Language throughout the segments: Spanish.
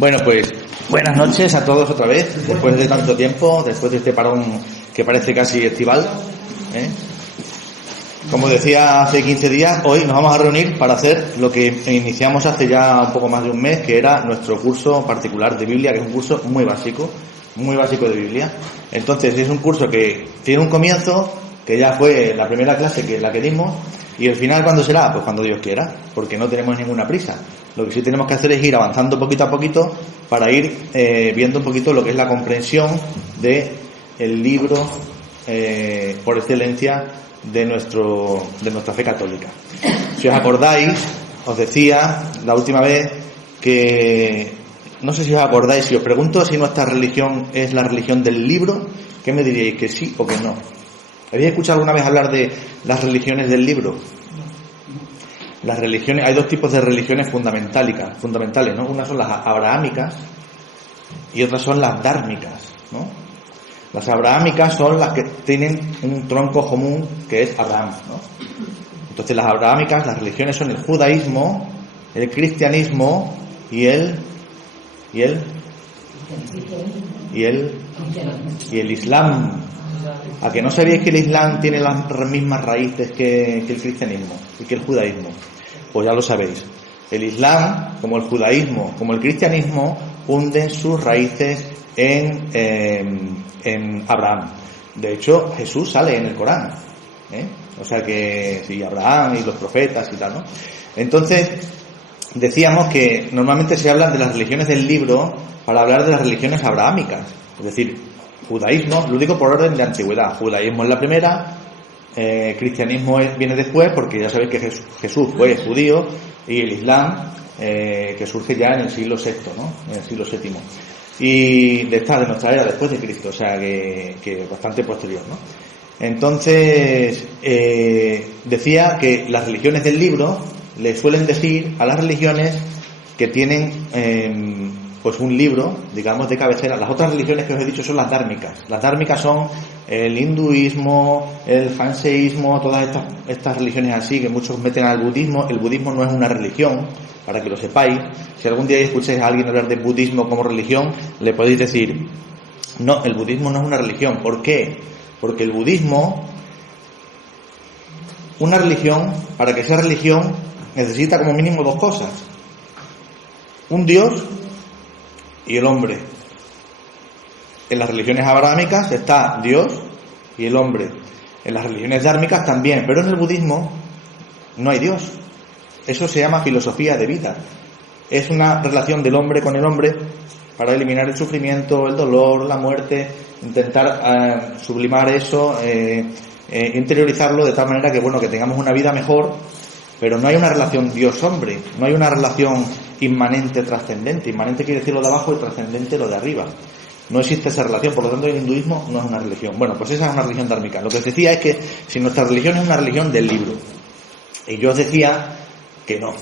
Bueno, pues buenas noches a todos otra vez, después de tanto tiempo, después de este parón que parece casi estival. Como decía hace 15 días, hoy nos vamos a reunir para hacer lo que iniciamos hace ya un poco más de un mes, que era nuestro curso particular de Biblia, que es un curso muy básico de Biblia. Entonces es un curso que tiene un comienzo, que ya fue la primera clase que dimos, y el final, ¿cuándo será? Pues cuando Dios quiera, porque no tenemos ninguna prisa. Lo que sí tenemos que hacer es ir avanzando poquito a poquito para ir viendo un poquito lo que es la comprensión de el libro por excelencia de nuestra fe católica. Si os acordáis, os decía la última vez que, no sé si os acordáis, si os pregunto si nuestra religión es la religión del libro, ¿qué me diríais? ¿Que sí o que no? ¿Habéis escuchado alguna vez hablar de las religiones del libro? Las religiones, hay dos tipos de religiones fundamentales, ¿no? Unas son las abrahámicas y otras son las dármicas, ¿no? Las abrahámicas son las que tienen un tronco común que es Abraham, ¿no? Entonces las abrahámicas, las religiones son el judaísmo, el cristianismo y el islam. ¿A que no sabíais que el islam tiene las mismas raíces que el cristianismo y que el judaísmo? Pues ya lo sabéis. El islam, como el judaísmo, como el cristianismo, hunden sus raíces en Abraham. De hecho, Jesús sale en el Corán, o sea que sí, Abraham y los profetas y tal, ¿no? Entonces, decíamos que normalmente se hablan de las religiones del libro para hablar de las religiones abrahámicas, es decir, judaísmo, lo digo por orden de antigüedad. Judaísmo es la primera, cristianismo viene después, porque ya sabéis que Jesús fue judío, y el islam, que surge ya en el siglo VI, ¿no? En el siglo VII. Y de nuestra era después de Cristo, o sea que bastante posterior, ¿no? Entonces, decía que las religiones del libro le suelen decir a las religiones que tienen pues un libro, digamos, de cabecera. Las otras religiones que os he dicho son las dármicas. Las dármicas son el hinduismo, el janseísmo, todas estas religiones así, que muchos meten al budismo. El budismo no es una religión, para que lo sepáis. Si algún día escucháis a alguien hablar de budismo como religión, le podéis decir, no, el budismo no es una religión. ¿Por qué? Porque el budismo, una religión, para que sea religión, necesita como mínimo dos cosas: un Dios y el hombre. En las religiones abrahámicas está Dios y el hombre. En las religiones dármicas también, pero en el budismo no hay Dios. Eso se llama filosofía de vida. Es una relación del hombre con el hombre para eliminar el sufrimiento, el dolor, la muerte, intentar sublimar eso, interiorizarlo de tal manera que tengamos una vida mejor. Pero no hay una relación Dios-hombre, no hay una relación inmanente trascendente. Inmanente quiere decir lo de abajo y trascendente lo de arriba. No existe esa relación, por lo tanto el hinduismo no es una religión. Bueno, pues esa es una religión dármica. Lo que os decía es que si nuestra religión es una religión del libro, y yo os decía que no.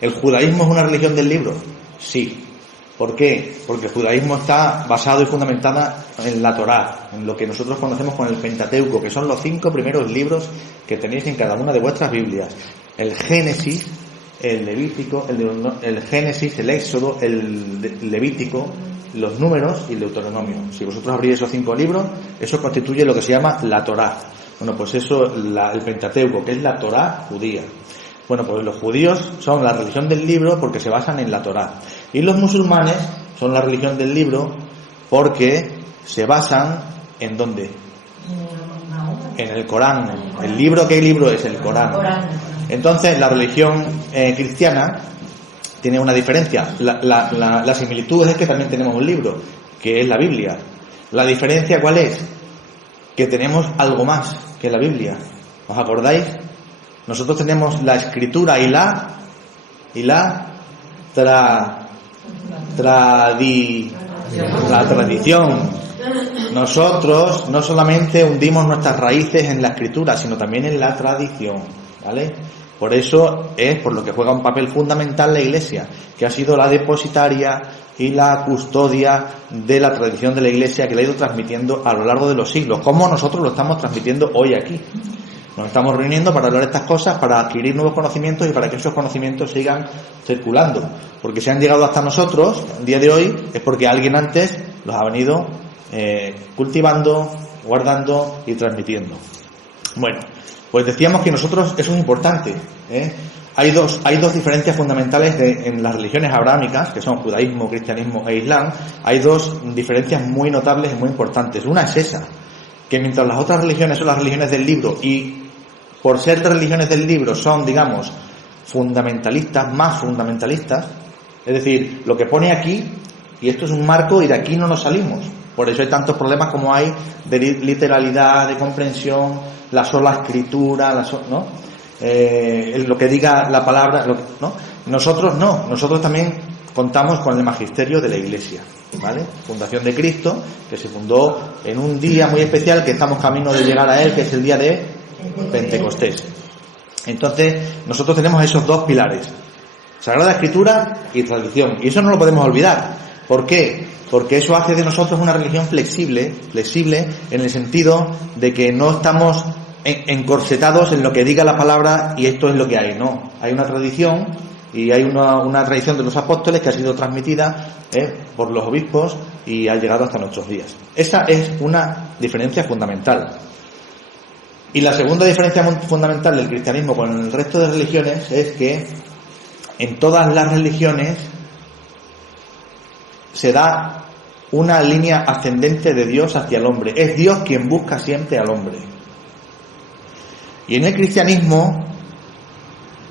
¿El judaísmo es una religión del libro? Sí. ¿Por qué? Porque el judaísmo está basado y fundamentada en la Torá, en lo que nosotros conocemos como el Pentateuco, que son los 5 primeros libros que tenéis en cada una de vuestras Biblias. El Génesis, el Levítico, el Génesis, el Éxodo, el Levítico, los Números y el Deuteronomio. Si vosotros abrís esos 5 libros, eso constituye lo que se llama la Torá. Bueno, pues eso, el Pentateuco, que es la Torá judía. Bueno, pues los judíos son la religión del libro porque se basan en la Torá. Y los musulmanes son la religión del libro porque se basan ¿en dónde? En el Corán. ¿El libro qué libro es? El Corán. Entonces la religión cristiana tiene una diferencia. La similitud es que también tenemos un libro, que es la Biblia. La diferencia ¿cuál es? Que tenemos algo más que la Biblia. ¿Os acordáis? Nosotros tenemos la escritura y la tradición. Nosotros no solamente hundimos nuestras raíces en la escritura, sino también en la tradición, ¿vale? Por eso es por lo que juega un papel fundamental la Iglesia, que ha sido la depositaria y la custodia de la tradición de la Iglesia, que la ha ido transmitiendo a lo largo de los siglos, como nosotros lo estamos transmitiendo hoy aquí. Nos estamos reuniendo para hablar de estas cosas, para adquirir nuevos conocimientos y para que esos conocimientos sigan circulando. Porque si han llegado hasta nosotros, el día de hoy, es porque alguien antes los ha venido cultivando, guardando y transmitiendo. Bueno, pues decíamos que nosotros, eso es importante, Hay dos diferencias fundamentales en las religiones abrahámicas, que son judaísmo, cristianismo e islam. Hay dos diferencias muy notables y muy importantes. Una es esa, que mientras las otras religiones son las religiones del libro y por ser religiones del libro son, digamos, fundamentalistas, más fundamentalistas, es decir, lo que pone aquí, y esto es un marco y de aquí no nos salimos. Por eso hay tantos problemas como hay de literalidad, de comprensión, la sola escritura, ¿no? Lo que diga la palabra, ¿no? Nosotros no, nosotros también contamos con el magisterio de la Iglesia, ¿vale? Fundación de Cristo, que se fundó en un día muy especial, que estamos camino de llegar a él, que es el día de Pentecostés. Entonces, nosotros tenemos esos dos pilares, Sagrada Escritura y tradición, y eso no lo podemos olvidar. ¿Por qué? Porque eso hace de nosotros una religión flexible en el sentido de que no estamos encorsetados en lo que diga la palabra y esto es lo que hay. No, hay una tradición y hay una tradición de los apóstoles que ha sido transmitida por los obispos y ha llegado hasta nuestros días. Esa es una diferencia fundamental. Y la segunda diferencia fundamental del cristianismo con el resto de religiones es que en todas las religiones se da una línea ascendente de Dios hacia el hombre. Es Dios quien busca siempre al hombre. Y en el cristianismo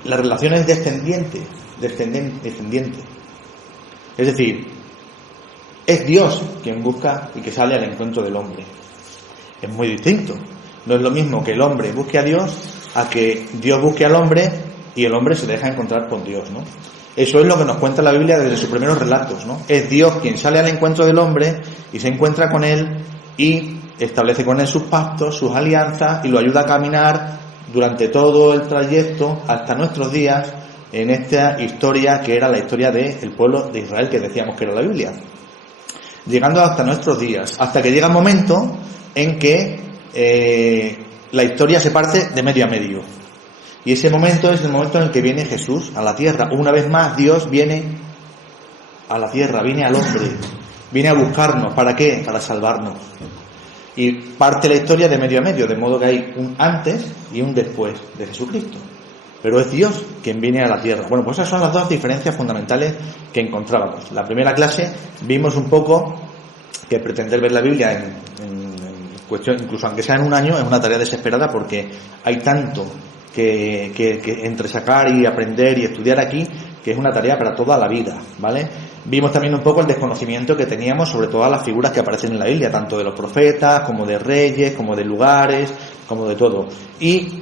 la relación es descendiente. Es decir, es Dios quien busca y que sale al encuentro del hombre. Es muy distinto. No es lo mismo que el hombre busque a Dios a que Dios busque al hombre y el hombre se deja encontrar con Dios, ¿no? Eso es lo que nos cuenta la Biblia desde sus primeros relatos, ¿no? Es Dios quien sale al encuentro del hombre y se encuentra con él y establece con él sus pactos, sus alianzas y lo ayuda a caminar durante todo el trayecto hasta nuestros días en esta historia que era la historia del pueblo de Israel, que decíamos que era la Biblia. Llegando hasta nuestros días, hasta que llega el momento en que la historia se parte de medio a medio. Y ese momento es el momento en el que viene Jesús a la tierra. Una vez más Dios viene a la tierra, viene al hombre, viene a buscarnos. ¿Para qué? Para salvarnos. Y parte la historia de medio a medio, de modo que hay un antes y un después de Jesucristo. Pero es Dios quien viene a la tierra. Bueno, pues esas son las dos diferencias fundamentales que encontrábamos. La primera clase vimos un poco que pretender ver la Biblia en cuestión, incluso aunque sea en un año, es una tarea desesperada porque hay tanto que entre sacar y aprender y estudiar aquí, que es una tarea para toda la vida, ¿vale? Vimos también un poco el desconocimiento que teníamos sobre todas las figuras que aparecen en la Biblia, tanto de los profetas, como de reyes, como de lugares, como de todo. Y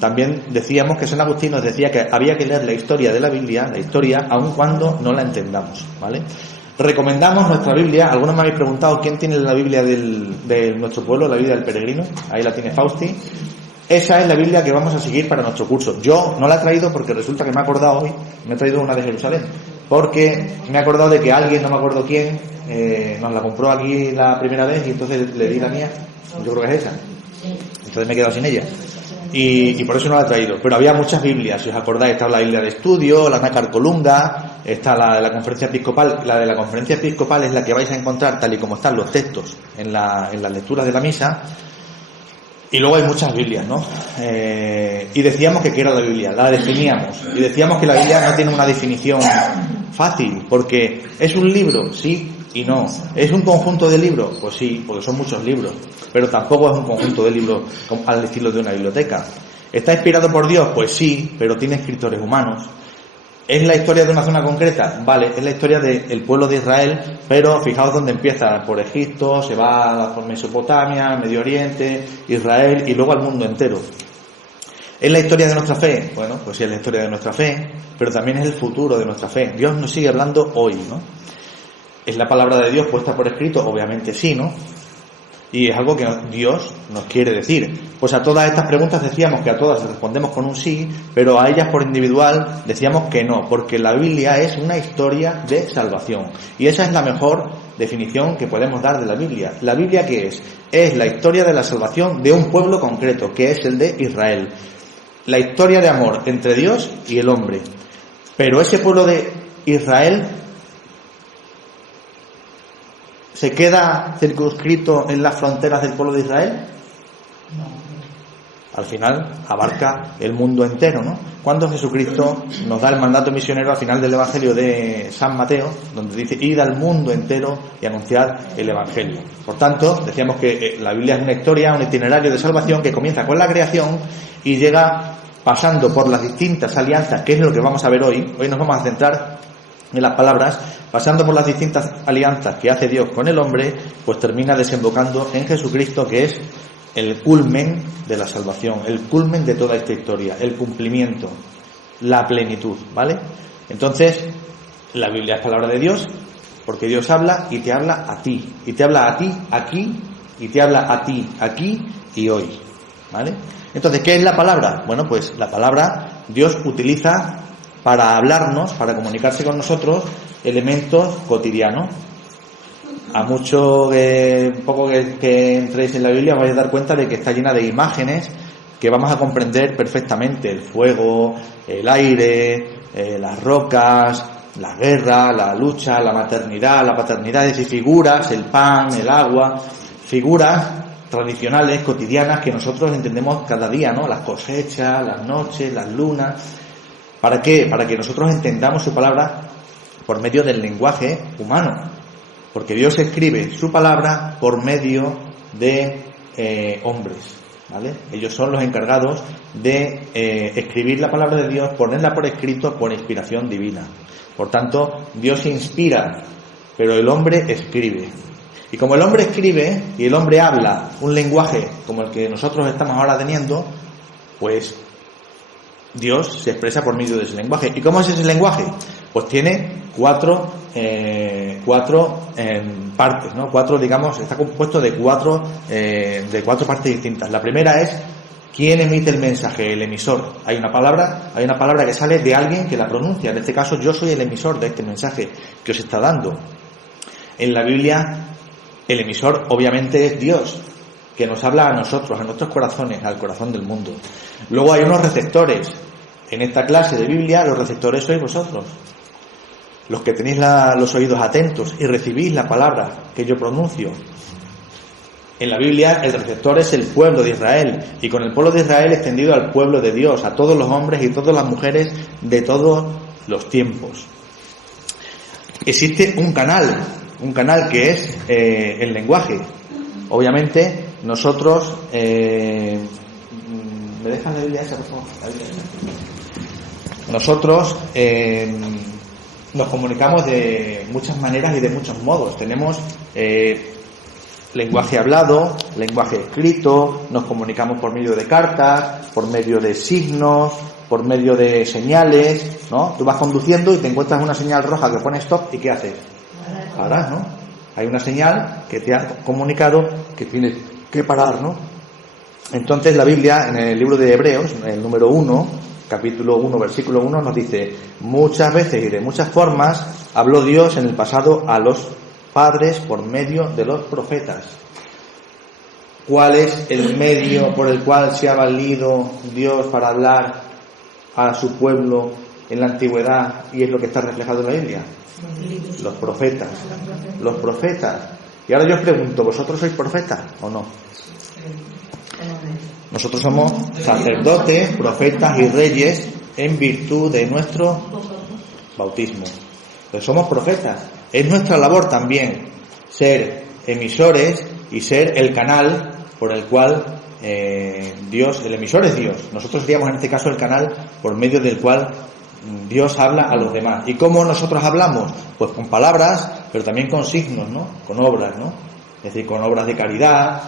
también decíamos que San Agustín nos decía que había que leer la historia de la Biblia, la historia, aun cuando no la entendamos, ¿vale? Recomendamos nuestra Biblia. Algunos me habéis preguntado quién tiene la Biblia de nuestro pueblo, la Biblia del peregrino. Ahí la tiene Fausti. Esa es la Biblia que vamos a seguir para nuestro curso. Yo no la he traído porque resulta que me he acordado hoy, me he traído una de Jerusalén, porque me he acordado de que alguien, no me acuerdo quién, nos la compró aquí la primera vez y entonces le di la mía. Yo creo que es esa. Entonces me he quedado sin ella. Y por eso no la he traído. Pero había muchas Biblias, si os acordáis, está la Biblia de Estudio, la Nácar Colunga, está la de la Conferencia Episcopal. La de la Conferencia Episcopal es la que vais a encontrar tal y como están los textos en las lecturas de la misa. Y luego hay muchas Biblias, ¿no? Y decíamos que era la Biblia, la definíamos. Y decíamos que la Biblia no tiene una definición fácil, porque es un libro, sí y no. ¿Es un conjunto de libros? Pues sí, porque son muchos libros. Pero tampoco es un conjunto de libros al estilo de una biblioteca. ¿Está inspirado por Dios? Pues sí, pero tiene escritores humanos. ¿Es la historia de una zona concreta? Vale, es la historia del pueblo de Israel, pero fijaos dónde empieza, por Egipto, se va por Mesopotamia, Medio Oriente, Israel y luego al mundo entero. ¿Es la historia de nuestra fe? Bueno, pues sí es la historia de nuestra fe, pero también es el futuro de nuestra fe. Dios nos sigue hablando hoy, ¿no? ¿Es la palabra de Dios puesta por escrito? Obviamente sí, ¿no? Y es algo que Dios nos quiere decir. Pues a todas estas preguntas decíamos que a todas respondemos con un sí, pero a ellas por individual decíamos que no, porque la Biblia es una historia de salvación. Y esa es la mejor definición que podemos dar de la Biblia. ¿La Biblia qué es? Es la historia de la salvación de un pueblo concreto, que es el de Israel. La historia de amor entre Dios y el hombre. Pero ese pueblo de Israel ¿se queda circunscrito en las fronteras del pueblo de Israel? No. Al final abarca el mundo entero, ¿no? Cuando Jesucristo nos da el mandato misionero al final del Evangelio de San Mateo, donde dice, id al mundo entero y anunciad el Evangelio. Por tanto, decíamos que la Biblia es una historia, un itinerario de salvación que comienza con la creación y llega pasando por las distintas alianzas, que es lo que vamos a ver hoy. Hoy nos vamos a centrar en las palabras, pasando por las distintas alianzas que hace Dios con el hombre, pues termina desembocando en Jesucristo, que es el culmen de la salvación, el culmen de toda esta historia, el cumplimiento, la plenitud, ¿vale? Entonces, la Biblia es palabra de Dios, porque Dios habla y te habla a ti, y te habla a ti aquí, y te habla a ti aquí y hoy, ¿vale? Entonces, ¿qué es la palabra? Bueno, pues la palabra Dios utiliza para hablarnos, para comunicarse con nosotros, elementos cotidianos. A mucho poco que entréis en la Biblia vais a dar cuenta de que está llena de imágenes que vamos a comprender perfectamente. El fuego, el aire, las rocas, la guerra, la lucha, la maternidad, la paternidad, es decir, figuras, el pan, el agua, figuras tradicionales, cotidianas, que nosotros entendemos cada día, ¿no? Las cosechas, las noches, las lunas. ¿Para qué? Para que nosotros entendamos su palabra por medio del lenguaje humano. Porque Dios escribe su palabra por medio de hombres, ¿vale? Ellos son los encargados de escribir la palabra de Dios, ponerla por escrito por inspiración divina. Por tanto, Dios inspira, pero el hombre escribe. Y como el hombre escribe y el hombre habla un lenguaje como el que nosotros estamos ahora teniendo, pues Dios se expresa por medio de ese lenguaje. ¿Y cómo es ese lenguaje? Pues tiene cuatro partes, ¿no? Está compuesto de cuatro partes distintas. La primera es quién emite el mensaje, el emisor. Hay una palabra que sale de alguien que la pronuncia. En este caso, yo soy el emisor de este mensaje que os está dando. En la Biblia, el emisor obviamente es Dios, que nos habla a nosotros, a nuestros corazones, al corazón del mundo. Luego hay unos receptores. En esta clase de Biblia, los receptores sois vosotros, los que tenéis los oídos atentos y recibís la palabra que yo pronuncio. En la Biblia, el receptor es el pueblo de Israel, y con el pueblo de Israel extendido al pueblo de Dios, a todos los hombres y todas las mujeres de todos los tiempos. Existe un canal que es el lenguaje. Obviamente, nosotros... ¿Me dejan la Biblia esa, por favor? Nosotros nos comunicamos de muchas maneras y de muchos modos. Tenemos lenguaje hablado, lenguaje escrito, nos comunicamos por medio de cartas, por medio de signos, por medio de señales, ¿no? Tú vas conduciendo y te encuentras una señal roja que pone stop y ¿qué haces? Paras, ¿no? Hay una señal que te ha comunicado que tienes que parar, ¿no? Entonces la Biblia, en el libro de Hebreos, el número 1, capítulo 1, versículo 1, nos dice: muchas veces y de muchas formas habló Dios en el pasado a los padres por medio de los profetas. ¿Cuál es el medio por el cual se ha valido Dios para hablar a su pueblo en la antigüedad? Y es lo que está reflejado en la Biblia. Los profetas. Los profetas. Y ahora yo os pregunto, ¿vosotros sois profetas o no? Nosotros somos sacerdotes, profetas y reyes en virtud de nuestro bautismo. Entonces somos profetas. Es nuestra labor también ser emisores y ser el canal por el cual Dios, el emisor es Dios. Nosotros seríamos en este caso el canal por medio del cual Dios habla a los demás. ¿Y cómo nosotros hablamos? Pues con palabras, pero también con signos, ¿no? Con obras, ¿no? Es decir, con obras de caridad,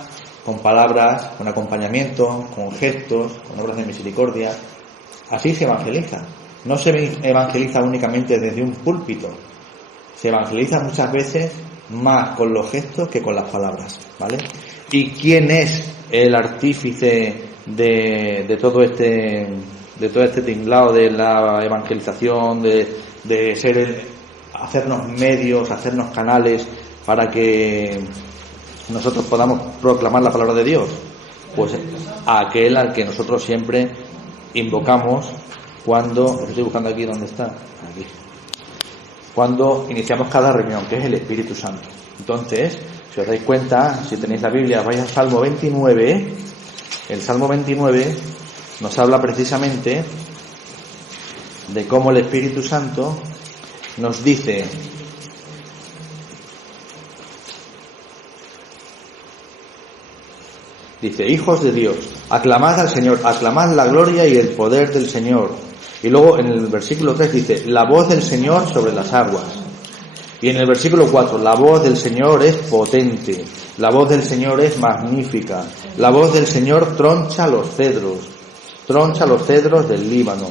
con palabras, con acompañamiento, con gestos, con obras de misericordia. Así se evangeliza. No se evangeliza únicamente desde un púlpito. Se evangeliza muchas veces más con los gestos que con las palabras, ¿vale? ¿Y quién es el artífice de todo este tinglado de la evangelización, de hacernos medios, hacernos canales para que nosotros podamos proclamar la palabra de Dios? Pues a aquel al que nosotros siempre invocamos cuando, estoy buscando aquí dónde está, aquí, cuando iniciamos cada reunión, que es el Espíritu Santo. Entonces, si os dais cuenta, si tenéis la Biblia, vais al Salmo 29. El Salmo 29 nos habla precisamente de cómo el Espíritu Santo nos dice: hijos de Dios, aclamad al Señor, aclamad la gloria y el poder del Señor. Y luego en el versículo 3 dice: la voz del Señor sobre las aguas. Y en el versículo 4: la voz del Señor es potente, la voz del Señor es magnífica, la voz del Señor troncha los cedros del Líbano.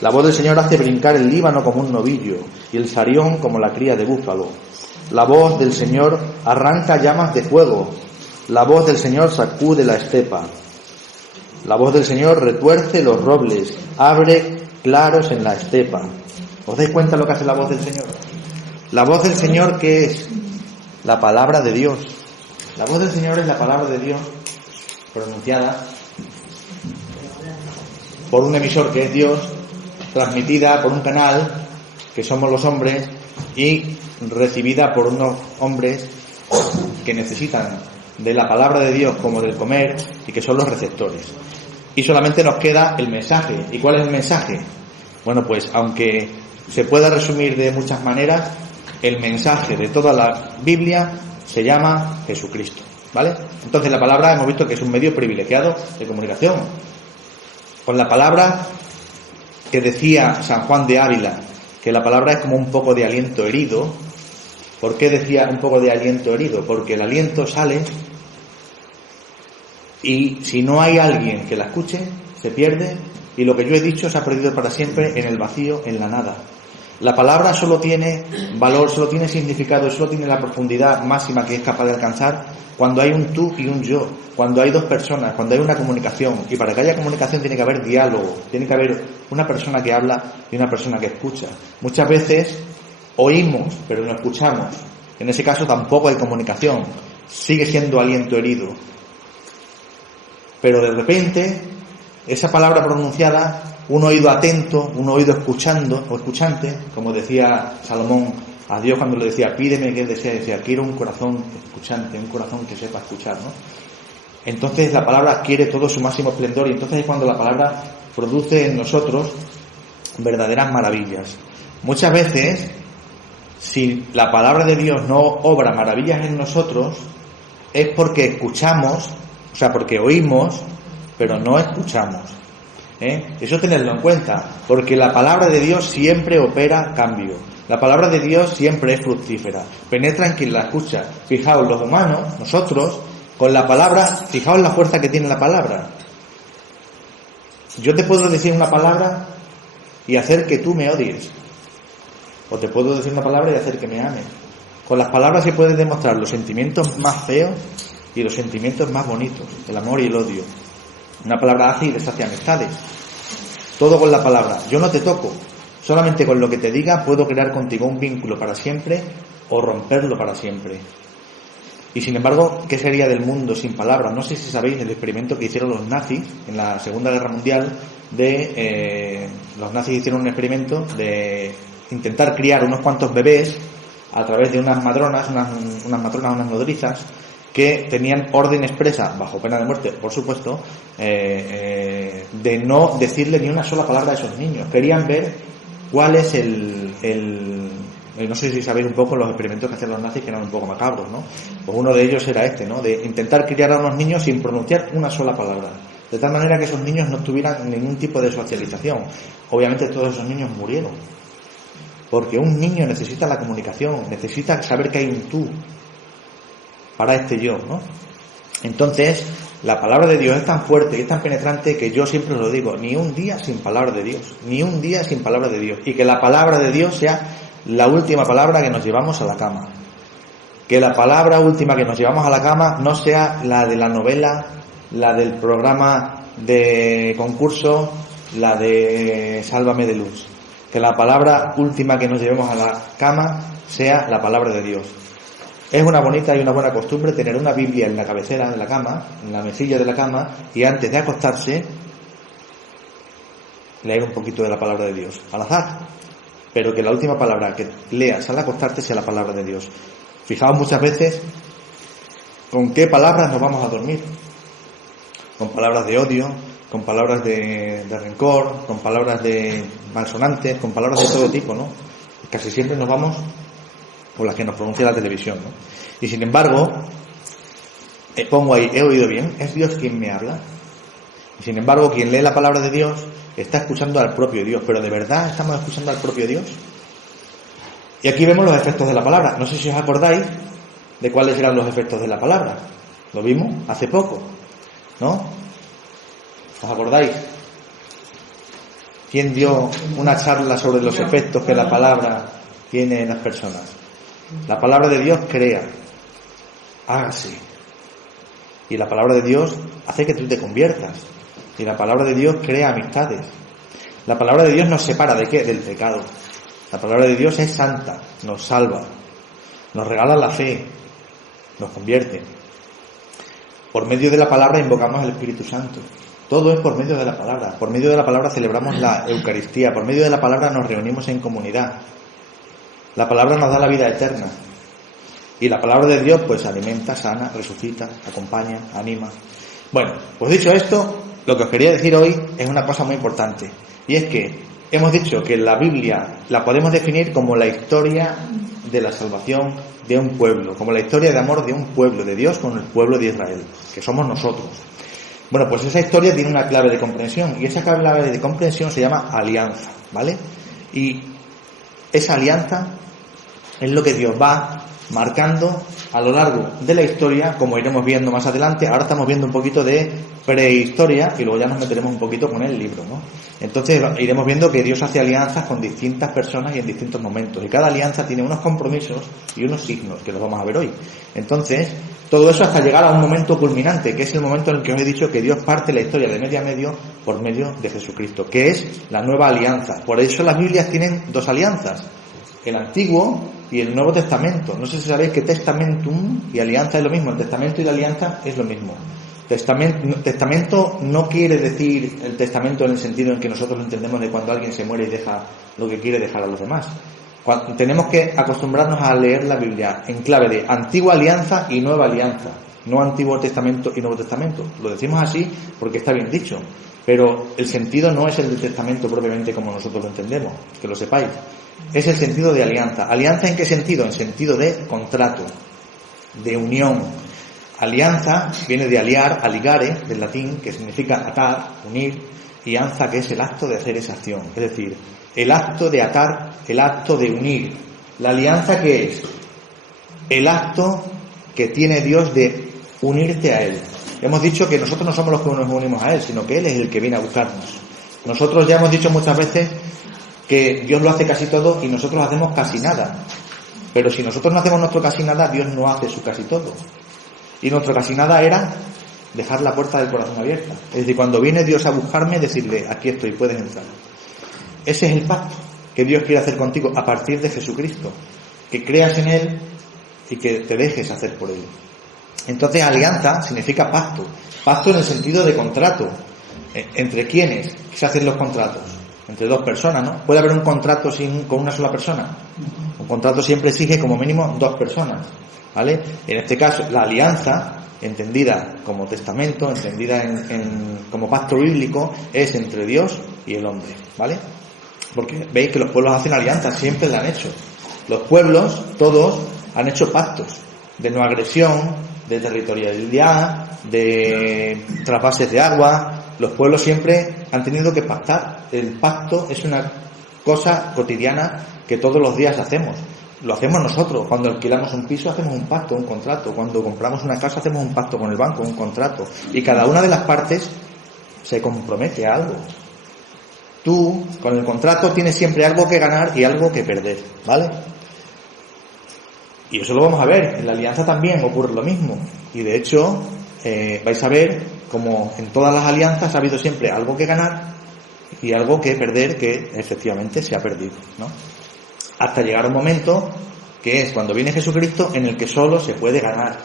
La voz del Señor hace brincar el Líbano como un novillo y el Sarión como la cría de búfalo. La voz del Señor arranca llamas de fuego, la voz del Señor sacude la estepa. La voz del Señor retuerce los robles, abre claros en la estepa. ¿Os dais cuenta lo que hace la voz del Señor? La voz del Señor, ¿qué es? La palabra de Dios. La voz del Señor es la palabra de Dios pronunciada por un emisor que es Dios, transmitida por un canal que somos los hombres y recibida por unos hombres que necesitan de la palabra de Dios como del comer y que son los receptores. Y solamente nos queda el mensaje. ¿Y cuál es el mensaje? Bueno, pues aunque se pueda resumir de muchas maneras, el mensaje de toda la Biblia se llama Jesucristo, ¿vale? Entonces la palabra hemos visto que es un medio privilegiado de comunicación. Con la palabra que decía San Juan de Ávila, que la palabra es como un poco de aliento herido. ¿Por qué decía un poco de aliento herido? Porque el aliento sale y si no hay alguien que la escuche, se pierde, y lo que yo he dicho se ha perdido para siempre en el vacío, en la nada. La palabra solo tiene valor, solo tiene significado, solo tiene la profundidad máxima que es capaz de alcanzar cuando hay un tú y un yo, cuando hay dos personas, cuando hay una comunicación. Y para que haya comunicación tiene que haber diálogo, tiene que haber una persona que habla y una persona que escucha. Muchas veces oímos, pero no escuchamos. En ese caso tampoco hay comunicación, sigue siendo aliento herido. Pero de repente, esa palabra pronunciada, un oído atento, un oído escuchando o escuchante, como decía Salomón a Dios cuando le decía: pídeme que desees, decía: quiero un corazón escuchante, un corazón que sepa escuchar, ¿no? Entonces la palabra adquiere todo su máximo esplendor, y entonces es cuando la palabra produce en nosotros verdaderas maravillas. Muchas veces, si la palabra de Dios no obra maravillas en nosotros, es porque escuchamos, o sea, porque oímos, pero no escuchamos. Eso tenedlo en cuenta, porque la palabra de Dios siempre opera cambio. La palabra de Dios siempre es fructífera, penetra en quien la escucha. Fijaos, los humanos, nosotros, con la palabra, fijaos la fuerza que tiene la palabra. Yo te puedo decir una palabra y hacer que tú me odies, o te puedo decir una palabra y hacer que me ames. Con las palabras se pueden demostrar los sentimientos más feos y los sentimientos más bonitos, el amor y el odio. Una palabra hace y deshace amistades. Todo con la palabra. Yo no te toco. Solamente con lo que te diga puedo crear contigo un vínculo para siempre o romperlo para siempre. Y sin embargo, ¿qué sería del mundo sin palabras? No sé si sabéis el experimento que hicieron los nazis en la Segunda Guerra Mundial. Los nazis hicieron un experimento de intentar criar unos cuantos bebés a través de unas matronas, unas nodrizas, que tenían orden expresa, bajo pena de muerte, por supuesto, de no decirle ni una sola palabra a esos niños. Querían ver cuál es no sé si sabéis un poco los experimentos que hacían los nazis, que eran un poco macabros, ¿no? Pues uno de ellos era este, ¿no? De intentar criar a unos niños sin pronunciar una sola palabra, de tal manera que esos niños no tuvieran ningún tipo de socialización. Obviamente todos esos niños murieron, porque un niño necesita la comunicación, necesita saber que hay un tú para este yo, ¿no? Entonces, la palabra de Dios es tan fuerte y es tan penetrante que yo siempre os lo digo: ni un día sin palabra de Dios, ni un día sin palabra de Dios, y que la palabra de Dios sea la última palabra que nos llevamos a la cama. que la palabra última que nos llevamos a la cama no sea la de la novela, la del programa de concurso, la de Sálvame de Luz. Que la palabra última que nos llevemos a la cama sea la palabra de Dios. Es una bonita y una buena costumbre tener una Biblia en la cabecera de la cama, en la mesilla de la cama, y antes de acostarse leer un poquito de la palabra de Dios, al azar, pero que la última palabra que leas al acostarte sea la palabra de Dios. Fijaos muchas veces con qué palabras nos vamos a dormir, con palabras de odio, con palabras de rencor, con palabras de malsonantes, con palabras de todo tipo, ¿no? Casi siempre nos vamos con las que nos pronuncia la televisión, ¿no? Y sin embargo, pongo ahí, he oído bien, es Dios quien me habla. Y sin embargo, quien lee la palabra de Dios está escuchando al propio Dios. ¿Pero de verdad estamos escuchando al propio Dios? Y aquí vemos los efectos de la palabra. No sé si os acordáis de cuáles eran los efectos de la palabra. Lo vimos hace poco, ¿no? ¿Os acordáis? ¿Quién dio una charla sobre los efectos que la palabra tiene en las personas? La palabra de Dios crea, hágase. Y la palabra de Dios hace que tú te conviertas. Y la palabra de Dios crea amistades. La palabra de Dios nos separa ¿de qué? Del pecado. La palabra de Dios es santa, nos salva, nos regala la fe, nos convierte. Por medio de la palabra invocamos al Espíritu Santo. Todo es por medio de la palabra. Por medio de la palabra celebramos la Eucaristía. Por medio de la palabra nos reunimos en comunidad. La palabra nos da la vida eterna. Y la palabra de Dios pues alimenta, sana, resucita, acompaña, anima. Bueno, pues dicho esto, lo que os quería decir hoy es una cosa muy importante. Y es que hemos dicho que la Biblia la podemos definir como la historia de la salvación de un pueblo, como la historia de amor de un pueblo, de Dios con el pueblo de Israel, que somos nosotros. Bueno, pues esa historia tiene una clave de comprensión, y esa clave de comprensión se llama alianza, ¿vale? Y esa alianza es lo que Dios va marcando a lo largo de la historia, como iremos viendo más adelante. Ahora estamos viendo un poquito de prehistoria y luego ya nos meteremos un poquito con el libro, ¿no? Entonces iremos viendo que Dios hace alianzas con distintas personas y en distintos momentos, y cada alianza tiene unos compromisos y unos signos que los vamos a ver hoy. Entonces, todo eso hasta llegar a un momento culminante, que es el momento en el que os he dicho que Dios parte la historia de medio a medio por medio de Jesucristo, que es la nueva alianza. Por eso las Biblias tienen dos alianzas, el Antiguo y el Nuevo Testamento. No sé si sabéis que testamentum y alianza es lo mismo. El testamento y la alianza es lo mismo. Testamento no quiere decir el testamento en el sentido en que nosotros lo entendemos de cuando alguien se muere y deja lo que quiere dejar a los demás. Tenemos que acostumbrarnos a leer la Biblia en clave de Antigua Alianza y Nueva Alianza, no Antiguo Testamento y Nuevo Testamento. Lo decimos así porque está bien dicho, pero el sentido no es el del testamento propiamente como nosotros lo entendemos, que lo sepáis. Es el sentido de alianza. ¿Alianza en qué sentido? En sentido de contrato, de unión. Alianza viene de aliar, aligare, del latín, que significa atar, unir, y anza, que es el acto de hacer esa acción. Es decir, el acto de atar, el acto de unir. ¿La alianza qué es? El acto que tiene Dios de unirte a Él. Hemos dicho que nosotros no somos los que nos unimos a Él, sino que Él es el que viene a buscarnos. Nosotros ya hemos dicho muchas veces que Dios lo hace casi todo y nosotros hacemos casi nada. Pero si nosotros no hacemos nuestro casi nada, Dios no hace su casi todo. Y nuestro casi nada era dejar la puerta del corazón abierta. Es decir, cuando viene Dios a buscarme, decirle, aquí estoy, puedes entrar. Ese es el pacto que Dios quiere hacer contigo a partir de Jesucristo. Que creas en Él y que te dejes hacer por Él. Entonces, alianza significa pacto. Pacto en el sentido de contrato. ¿Entre quiénes se hacen los contratos? Entre dos personas, ¿no? ¿Puede haber un contrato con una sola persona? Un contrato siempre exige como mínimo dos personas, ¿vale? En este caso, la alianza, entendida como testamento, entendida como pacto bíblico, es entre Dios y el hombre, ¿vale? Porque veis que los pueblos hacen alianzas, siempre la han hecho. Los pueblos, todos, han hecho pactos de no agresión, de territorialidad, de trasvases de agua. Los pueblos siempre han tenido que pactar. El pacto es una cosa cotidiana que todos los días hacemos. Lo hacemos nosotros. Cuando alquilamos un piso hacemos un pacto, un contrato. Cuando compramos una casa hacemos un pacto con el banco, un contrato. Y cada una de las partes se compromete a algo. Tú, con el contrato, tienes siempre algo que ganar y algo que perder, ¿vale? Y eso lo vamos a ver. En la alianza también ocurre lo mismo. Y de hecho, vais a ver como en todas las alianzas ha habido siempre algo que ganar y algo que perder, que efectivamente se ha perdido, ¿no? Hasta llegar a un momento que es cuando viene Jesucristo, en el que solo se puede ganar.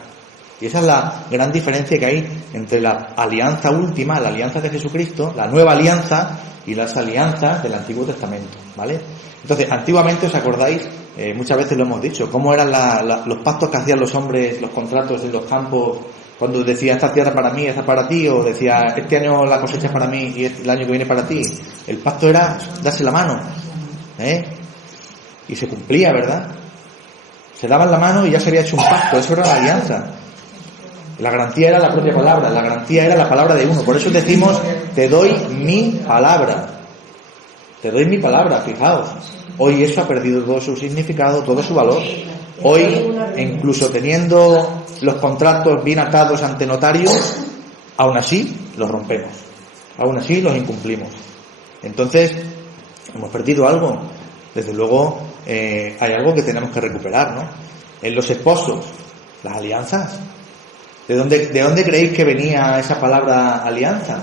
Y esa es la gran diferencia que hay entre la alianza última, la alianza de Jesucristo, la nueva alianza, y las alianzas del Antiguo Testamento, ¿vale? Entonces, antiguamente, ¿os acordáis? Muchas veces lo hemos dicho, cómo eran los pactos que hacían los hombres, los contratos en los campos, cuando decía esta tierra para mí, esta para ti, o decía este año la cosecha es para mí y el año que viene para ti. El pacto era darse la mano, y se cumplía, ¿verdad? Se daban la mano y ya se había hecho un pacto, eso era la alianza. La garantía era la propia palabra, la garantía era la palabra de uno. Por eso decimos, te doy mi palabra. Te doy mi palabra, fijaos. Hoy eso ha perdido todo su significado, todo su valor. Hoy, incluso teniendo los contratos bien atados ante notarios, aún así los rompemos. Aún así los incumplimos. Entonces, hemos perdido algo. Desde luego, hay algo que tenemos que recuperar, ¿no? En los esposos, las alianzas. ¿De dónde creéis que venía esa palabra alianza?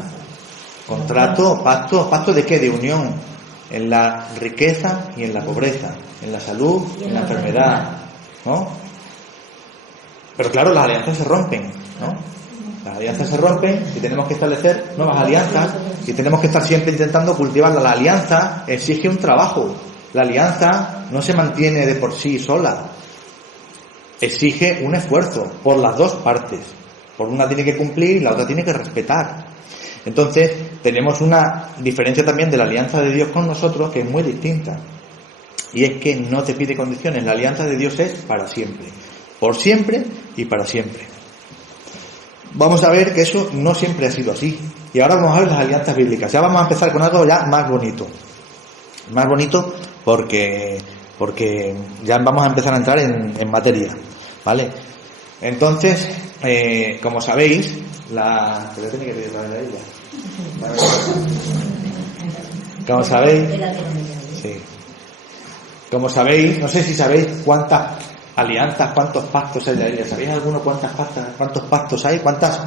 Contrato, pacto. ¿Pacto de qué? De unión. En la riqueza y en la pobreza. En la salud y en la enfermedad, ¿no? Pero claro, las alianzas se rompen, ¿no? Las alianzas se rompen y tenemos que establecer nuevas alianzas y tenemos que estar siempre intentando cultivarla. La alianza exige un trabajo. La alianza no se mantiene de por sí sola. Exige un esfuerzo por las dos partes. Por una tiene que cumplir y la otra tiene que respetar. Entonces, tenemos una diferencia también de la alianza de Dios con nosotros que es muy distinta. Y es que no te pide condiciones. La alianza de Dios es para siempre. Por siempre y para siempre. Vamos a ver que eso no siempre ha sido así. Y ahora vamos a ver las alianzas bíblicas. Ya vamos a empezar con algo ya más bonito. Más bonito porque ya vamos a empezar a entrar en materia, ¿vale? Entonces, como sabéis, como sabéis, no sé si sabéis cuántas alianzas, cuántos pactos hay de ella. ¿Sabéis alguno cuántos pactos hay? ¿Cuántas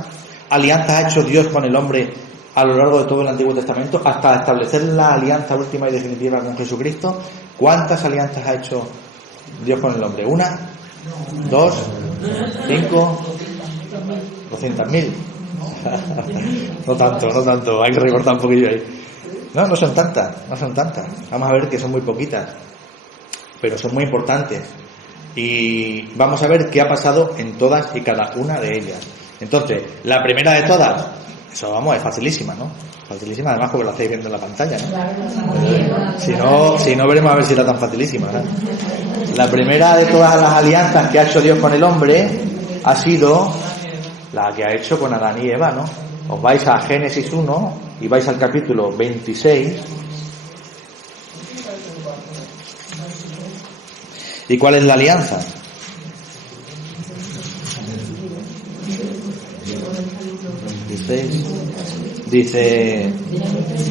alianzas ha hecho Dios con el hombre a lo largo de todo el Antiguo Testamento hasta establecer la alianza última y definitiva con Jesucristo? ¿Cuántas alianzas ha hecho Dios con el hombre? ¿1, 2, 5, 200.000? No tanto, hay que recortar un poquillo ahí. No son tantas. Vamos a ver que son muy poquitas, pero son muy importantes. Y vamos a ver qué ha pasado en todas y cada una de ellas. Entonces, la primera de todas, eso vamos, es facilísima, ¿no? Facilísima, además porque la estáis viendo en la pantalla, ¿no? Si no veremos a ver si era tan facilísima, ¿no? La primera de todas las alianzas que ha hecho Dios con el hombre ha sido la que ha hecho con Adán y Eva, ¿no? Os vais a Génesis 1 y vais al capítulo 26. ¿Y cuál es la alianza? Dice,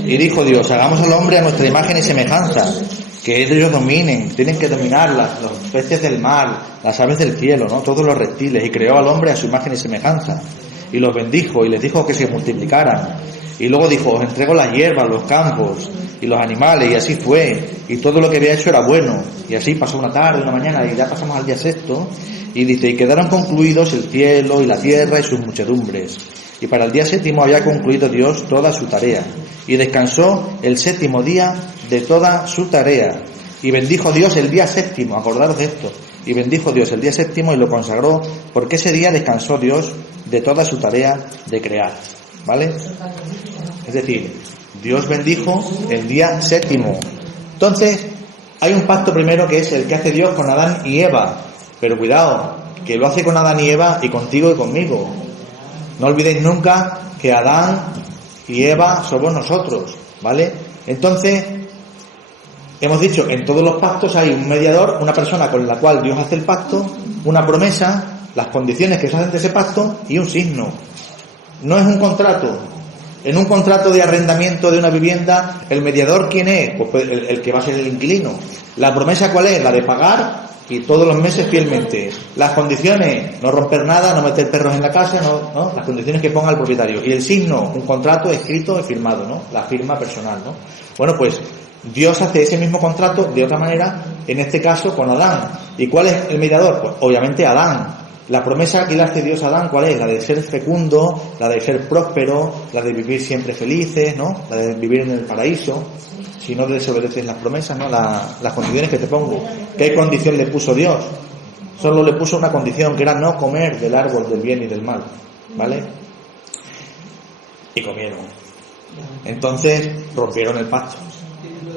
y dijo Dios, hagamos al hombre a nuestra imagen y semejanza, que ellos dominen, tienen que dominar los peces del mar, las aves del cielo, ¿no? Todos los reptiles, y creó al hombre a su imagen y semejanza, y los bendijo, y les dijo que se multiplicaran, y luego dijo, os entrego las hierbas, los campos, y los animales, y así fue, y todo lo que había hecho era bueno, y así pasó una tarde, una mañana, y ya pasamos al día sexto, y dice, y quedaron concluidos el cielo y la tierra y sus muchedumbres. Y para el día séptimo había concluido Dios toda su tarea, y descansó el séptimo día de toda su tarea. Y bendijo Dios el día séptimo, acordaros de esto, y bendijo Dios el día séptimo y lo consagró, porque ese día descansó Dios de toda su tarea de crear, ¿vale? Es decir, Dios bendijo el día séptimo. Entonces, hay un pacto primero que es el que hace Dios con Adán y Eva, pero cuidado, que lo hace con Adán y Eva y contigo y conmigo. No olvidéis nunca que Adán y Eva somos nosotros, ¿vale? Entonces, hemos dicho, en todos los pactos hay un mediador, una persona con la cual Dios hace el pacto, una promesa, las condiciones que se hacen de ese pacto y un signo. No es un contrato. En un contrato de arrendamiento de una vivienda, ¿el mediador quién es? Pues el que va a ser el inquilino. ¿La promesa cuál es? La de pagar y todos los meses fielmente. Las condiciones, no romper nada, no meter perros en la casa, no, las condiciones que ponga el propietario. Y el signo, un contrato escrito y firmado, ¿no? La firma personal, ¿no? Bueno, pues Dios hace ese mismo contrato de otra manera, en este caso con Adán. ¿Y cuál es el mediador? Pues obviamente Adán. La promesa que le hace Dios a Adán, ¿cuál es? La de ser fecundo, la de ser próspero, la de vivir siempre felices, ¿no? La de vivir en el paraíso. Si no desobedeces las promesas, ¿no? Las condiciones que te pongo. ¿Qué condición le puso Dios? Solo le puso una condición, que era no comer del árbol del bien y del mal, ¿vale? Y comieron. Entonces rompieron el pacto.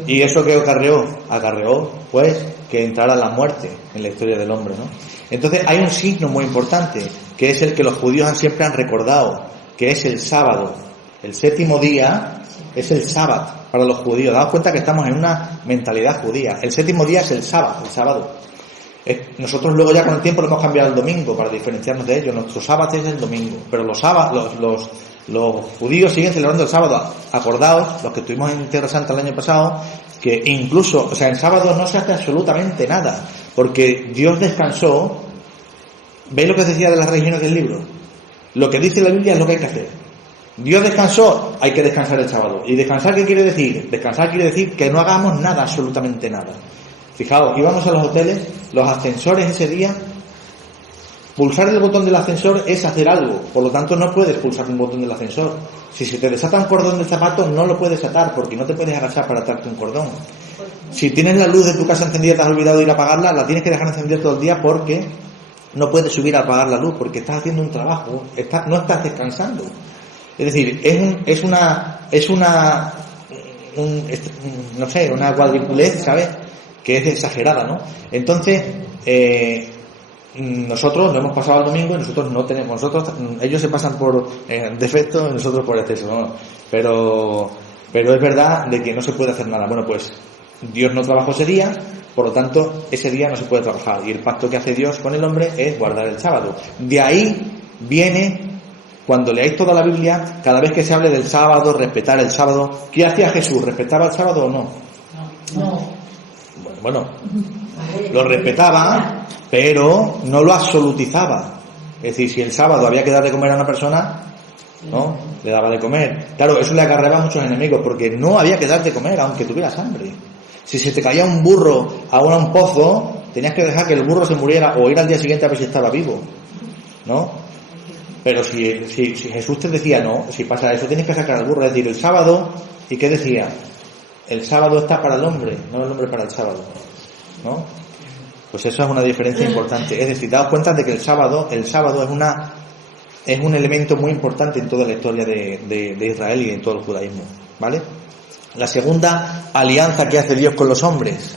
¿Y eso qué acarreó? Acarreó, pues, que entrara la muerte en la historia del hombre, ¿no? Entonces hay un signo muy importante, que es el que los judíos siempre han recordado, que es el sábado. El séptimo día es el sábado para los judíos. Daos cuenta que estamos en una mentalidad judía. El séptimo día es el sábado. Nosotros luego ya con el tiempo lo hemos cambiado al domingo para diferenciarnos de ellos. Nuestro sábado es el domingo, pero los judíos siguen celebrando el sábado. Acordaos, los que estuvimos en Tierra Santa el año pasado, que incluso, en sábado no se hace absolutamente nada, porque Dios descansó. ¿Veis lo que decía de las religiones del libro? Lo que dice la Biblia es lo que hay que hacer. Dios descansó, hay que descansar el sábado. ¿Y descansar qué quiere decir? Descansar quiere decir que no hagamos nada, absolutamente nada. Fijaos, íbamos a los hoteles, los ascensores ese día, pulsar el botón del ascensor es hacer algo, por lo tanto no puedes pulsar un botón del ascensor. Si se te desata un cordón del zapato, no lo puedes atar, porque no te puedes agachar para atarte un cordón. Si tienes la luz de tu casa encendida y te has olvidado de ir a apagarla, la tienes que dejar encendida todo el día, porque no puedes subir a apagar la luz, porque estás haciendo un trabajo, no estás descansando. Es decir, es una cuadriculez, ¿sabes? Que es exagerada, ¿no? Entonces, nosotros lo hemos pasado el domingo y nosotros no tenemos, ellos se pasan por defecto y nosotros por exceso, ¿no? Pero es verdad de que no se puede hacer nada. Bueno, pues Dios no trabajó ese día, por lo tanto, ese día no se puede trabajar. Y el pacto que hace Dios con el hombre es guardar el sábado. De ahí viene, cuando leáis toda la Biblia, cada vez que se hable del sábado, respetar el sábado, ¿qué hacía Jesús? ¿Respetaba el sábado o no? No. Bueno, lo respetaba, pero no lo absolutizaba. Es decir, si el sábado había que dar de comer a una persona, ¿no? Le daba de comer. Claro, eso le acarreaba a muchos enemigos, porque no había que dar de comer, aunque tuvieras hambre. Si se te caía un burro a un pozo, tenías que dejar que el burro se muriera o ir al día siguiente a ver si estaba vivo, ¿no? Pero si Jesús te decía no, si pasa eso, tienes que sacar al burro. Es decir, el sábado, ¿y qué decía? El sábado está para el hombre, no el hombre para el sábado, ¿no? Pues eso es una diferencia importante. Es decir, daos cuenta de que el sábado es un elemento muy importante en toda la historia de Israel y en todo el judaísmo, ¿vale? La segunda alianza que hace Dios con los hombres,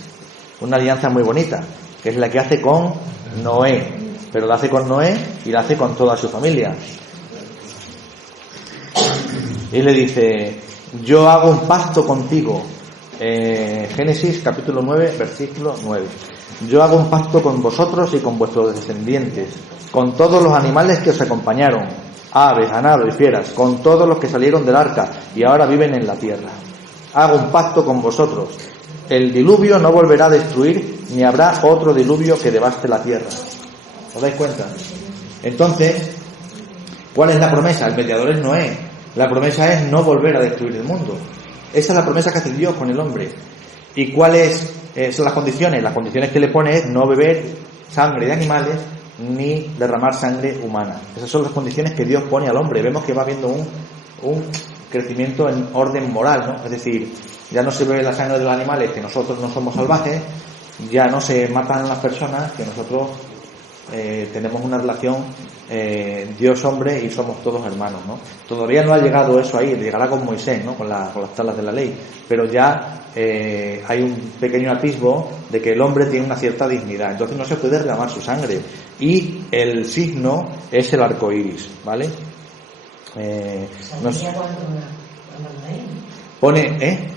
una alianza muy bonita, que es la que hace con Noé, pero la hace con Noé y la hace con toda su familia. Y le dice: yo hago un pacto contigo. Génesis capítulo 9, versículo 9. Yo hago un pacto con vosotros y con vuestros descendientes, con todos los animales que os acompañaron, aves, ganado y fieras, con todos los que salieron del arca y ahora viven en la tierra. Hago un pacto con vosotros. El diluvio no volverá a destruir, ni habrá otro diluvio que devaste la tierra. ¿Os dais cuenta? Entonces, ¿cuál es la promesa? El mediador es Noé. La promesa es no volver a destruir el mundo. Esa es la promesa que hace Dios con el hombre. ¿Y cuáles son las condiciones? Las condiciones que le pone es no beber sangre de animales ni derramar sangre humana. Esas son las condiciones que Dios pone al hombre. Vemos que va habiendo un crecimiento en orden moral, ¿no? Es decir, ya no se bebe la sangre de los animales, que nosotros no somos salvajes, ya no se matan a las personas, que nosotros tenemos una relación Dios-hombre y somos todos hermanos, ¿no? Todavía no ha llegado eso ahí, llegará con Moisés, ¿no? Con las tablas de la ley, pero ya hay un pequeño atisbo de que el hombre tiene una cierta dignidad, entonces no se puede derramar su sangre, y el signo es el arco iris, ¿vale? Pone,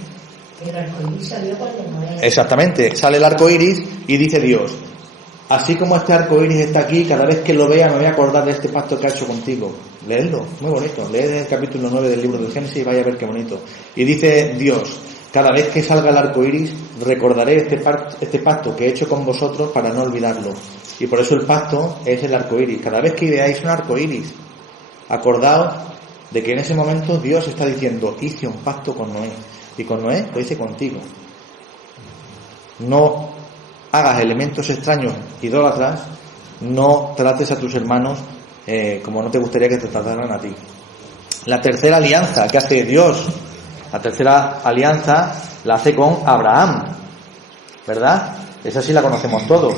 el arco iris salió cuando Noé. Exactamente, sale el arco iris y dice Dios: así como este arco iris está aquí, cada vez que lo vea me voy a acordar de este pacto que ha hecho contigo. Leedlo, muy bonito. Leed el capítulo 9 del libro del Génesis y vaya a ver qué bonito. Y dice Dios: Cada vez que salga el arco iris, recordaré este pacto que he hecho con vosotros para no olvidarlo. Y por eso el pacto es el arco iris. Cada vez que veáis un arco iris, acordaos de que en ese momento Dios está diciendo: hice un pacto con Noé. Y con Noé lo hice contigo. No hagas elementos extraños, idólatras. No trates a tus hermanos como no te gustaría que te trataran a ti. La tercera alianza que hace Dios, la tercera alianza la hace con Abraham, ¿verdad? Esa sí la conocemos todos.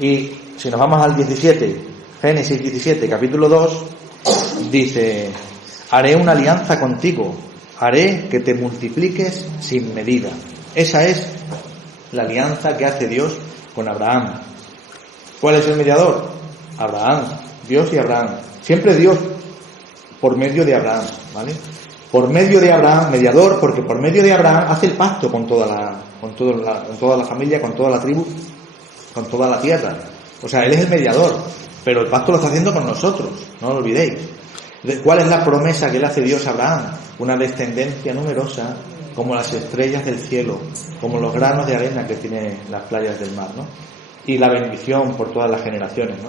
Y si nos vamos al 17, Génesis 17, capítulo 2, dice: haré una alianza contigo, haré que te multipliques sin medida. Esa es la alianza que hace Dios con Abraham. ¿Cuál es el mediador? Abraham, Dios y Abraham. Siempre Dios por medio de Abraham, ¿vale? Por medio de Abraham, mediador, porque por medio de Abraham hace el pacto con toda la familia, con toda la tribu, con toda la tierra. O sea, él es el mediador, pero el pacto lo está haciendo con nosotros, no lo olvidéis. ¿Cuál es la promesa que le hace Dios a Abraham? Una descendencia numerosa como las estrellas del cielo, como los granos de arena que tienen las playas del mar, ¿no? Y la bendición por todas las generaciones, ¿no?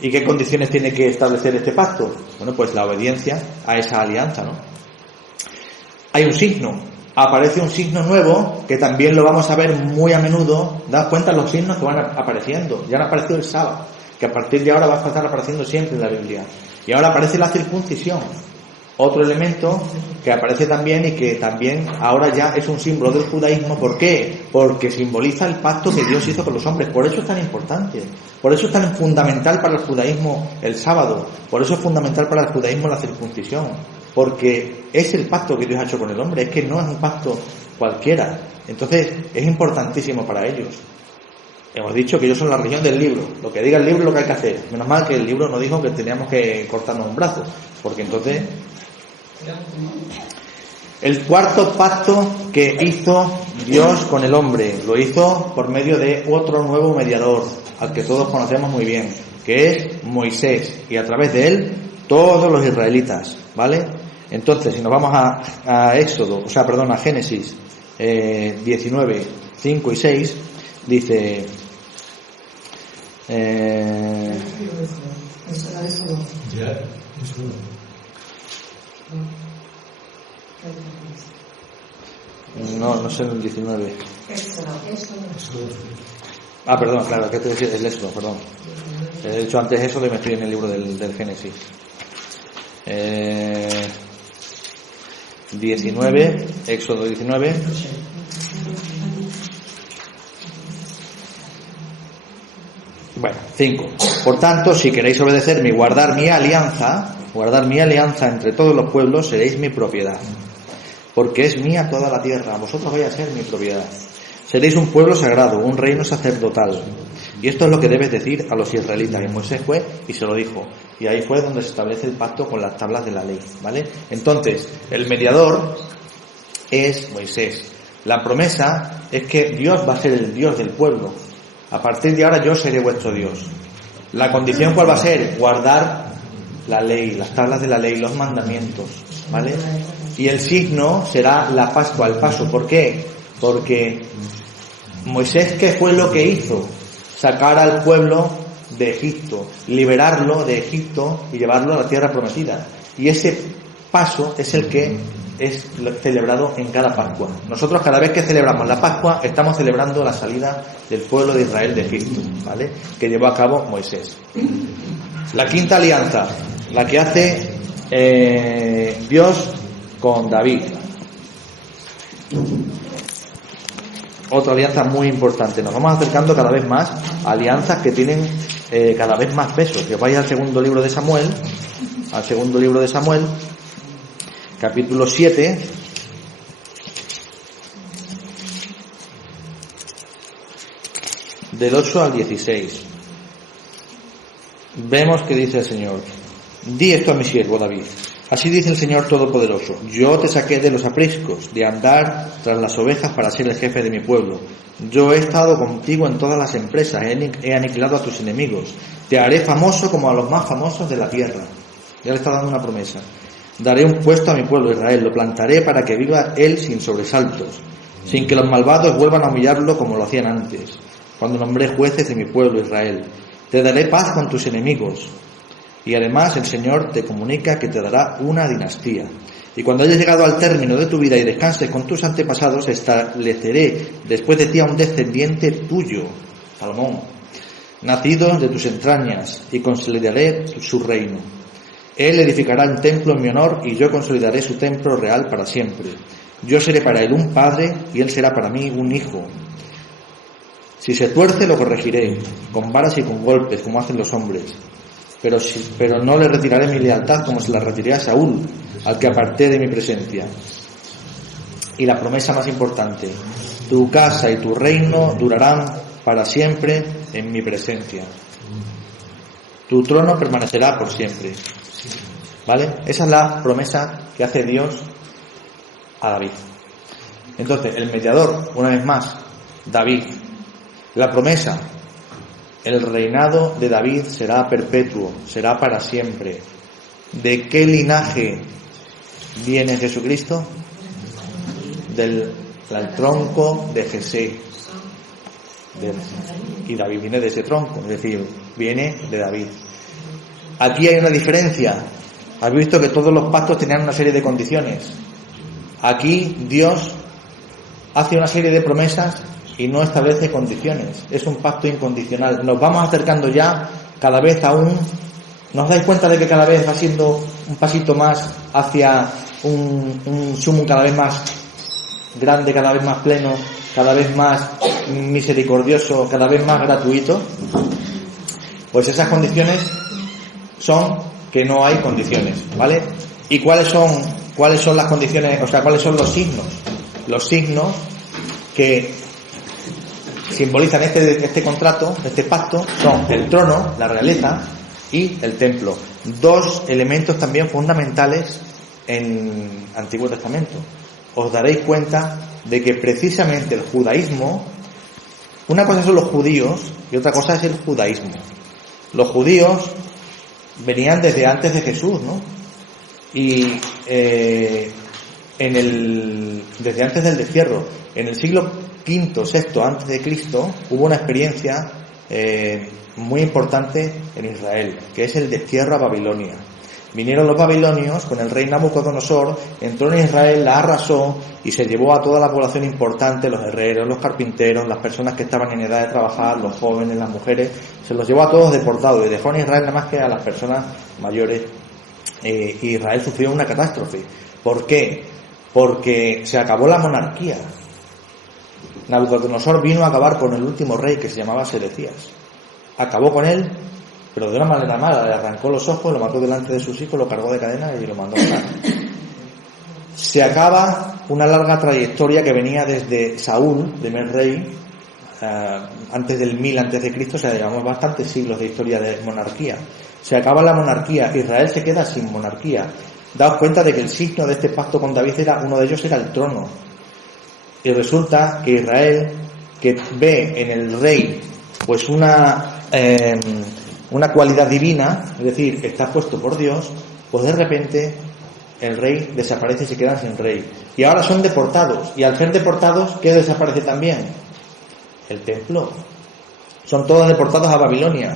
¿Y qué condiciones tiene que establecer este pacto? Bueno, pues la obediencia a esa alianza, ¿no? Hay un signo, aparece un signo nuevo que también lo vamos a ver muy a menudo. Daos cuenta los signos que van apareciendo. Ya han aparecido el sábado, que a partir de ahora va a estar apareciendo siempre en la Biblia. Y ahora aparece la circuncisión, otro elemento que aparece también y que también ahora ya es un símbolo del judaísmo. ¿Por qué? Porque simboliza el pacto que Dios hizo con los hombres. Por eso es tan importante, por eso es tan fundamental para el judaísmo el sábado, por eso es fundamental para el judaísmo la circuncisión, porque es el pacto que Dios ha hecho con el hombre, es que no es un pacto cualquiera. Entonces es importantísimo para ellos. Hemos dicho que ellos son la religión del libro. Lo que diga el libro es lo que hay que hacer. Menos mal que el libro no dijo que teníamos que cortarnos un brazo, porque entonces... El cuarto pacto que hizo Dios con el hombre, lo hizo por medio de otro nuevo mediador, al que todos conocemos muy bien, que es Moisés, y a través de él todos los israelitas, ¿vale? Entonces, si nos vamos a Génesis 19, 5 y 6, dice... No sé el 19. Perdón, claro, que te decía el Éxodo, perdón. He dicho antes eso de me estoy en el libro del Génesis. 19, Éxodo 19. Bueno, 5. Por tanto, si queréis obedecerme y guardar mi alianza entre todos los pueblos, seréis mi propiedad. Porque es mía toda la tierra, vosotros vais a ser mi propiedad. Seréis un pueblo sagrado, un reino sacerdotal. Y esto es lo que debes decir a los israelitas. Y Moisés fue y se lo dijo. Y ahí fue donde se establece el pacto con las tablas de la ley, ¿vale? Entonces, el mediador es Moisés. La promesa es que Dios va a ser el Dios del pueblo. A partir de ahora yo seré vuestro Dios. La condición, ¿cuál va a ser? Guardar la ley, las tablas de la ley, los mandamientos, ¿vale? Y el signo será la Pascua, el paso. ¿Por qué? Porque Moisés, ¿qué fue lo que hizo? Sacar al pueblo de Egipto, liberarlo de Egipto y llevarlo a la tierra prometida. Y ese paso es el que es celebrado en cada Pascua. Nosotros cada vez que celebramos la Pascua estamos celebrando la salida del pueblo de Israel de Egipto, ¿vale? Que llevó a cabo Moisés. La quinta alianza, la que hace Dios con David. Otra alianza muy importante. Nos vamos acercando cada vez más a alianzas que tienen cada vez más peso. Que vaya al segundo libro de Samuel, capítulo 7, del 8 al 16. Vemos que dice el Señor: di esto a mi siervo David. Así dice el Señor Todopoderoso: yo te saqué de los apriscos, de andar tras las ovejas para ser el jefe de mi pueblo. Yo he estado contigo en todas las empresas, he aniquilado a tus enemigos. Te haré famoso como a los más famosos de la tierra. Ya le está dando una promesa. Daré un puesto a mi pueblo Israel, lo plantaré para que viva él sin sobresaltos. sin que los malvados vuelvan a humillarlo como lo hacían antes, cuando nombré jueces de mi pueblo Israel. Te daré paz con tus enemigos. Y además el Señor te comunica que te dará una dinastía. Y cuando hayas llegado al término de tu vida y descanses con tus antepasados, estableceré después de ti a un descendiente tuyo, Salomón, nacido de tus entrañas, y consolidaré su reino. Él edificará un templo en mi honor, y yo consolidaré su templo real para siempre. Yo seré para él un padre, y él será para mí un hijo. Si se tuerce, lo corregiré, con varas y con golpes, como hacen los hombres. Pero no le retiraré mi lealtad como se la retiré a Saúl, al que aparté de mi presencia. Y la promesa más importante: tu casa y tu reino durarán para siempre en mi presencia. Tu trono permanecerá por siempre. ¿Vale? Esa es la promesa que hace Dios a David. Entonces, el mediador, una vez más, David. La promesa: el reinado de David será perpetuo, será para siempre. ¿De qué linaje viene Jesucristo? Del tronco de Jesé. Y David viene de ese tronco, es decir, viene de David. Aquí hay una diferencia. Has visto que todos los pactos tenían una serie de condiciones. Aquí Dios hace una serie de promesas y no establece condiciones. Es un pacto incondicional. Nos vamos acercando ya cada vez a un... ¿Nos dais cuenta de que cada vez va siendo un pasito más hacia un sumum cada vez más grande, cada vez más pleno, cada vez más misericordioso, cada vez más gratuito? Pues esas condiciones son que no hay condiciones, ¿vale? ¿Y cuáles son las condiciones? O sea, ¿cuáles son los signos? Los signos que simbolizan este contrato, este pacto, son el trono, la realeza y el templo. Dos elementos también fundamentales en Antiguo Testamento. Os daréis cuenta de que precisamente el judaísmo, una cosa son los judíos y otra cosa es el judaísmo. Los judíos venían desde antes de Jesús, ¿no? Y desde antes del destierro, en el siglo V, VI antes de Cristo, hubo una experiencia muy importante en Israel, que es el destierro a Babilonia. Vinieron los babilonios con el rey Nabucodonosor, entró en Israel, la arrasó y se llevó a toda la población importante, los herreros, los carpinteros, las personas que estaban en edad de trabajar, los jóvenes, las mujeres, se los llevó a todos deportados y dejó en Israel nada más que a las personas mayores. Y Israel sufrió una catástrofe. ¿Por qué? Porque se acabó la monarquía. Nabucodonosor vino a acabar con el último rey, que se llamaba Sedecías. Acabó con él, pero de una manera mala. Le arrancó los ojos, lo mató delante de sus hijos, lo cargó de cadena y lo mandó a matar. Se acaba una larga trayectoria que venía desde Saúl, primer rey, antes del 1000 a.C., o sea, llevamos bastantes siglos de historia de monarquía. Se acaba la monarquía, Israel se queda sin monarquía. Daos cuenta de que el signo de este pacto con David uno de ellos era el trono. Y resulta que Israel, que ve en el rey pues una cualidad divina, es decir, que está puesto por Dios, pues de repente el rey desaparece y se quedan sin rey. Y ahora son deportados. Y al ser deportados, ¿qué desaparece también? El templo. Son todos deportados a Babilonia.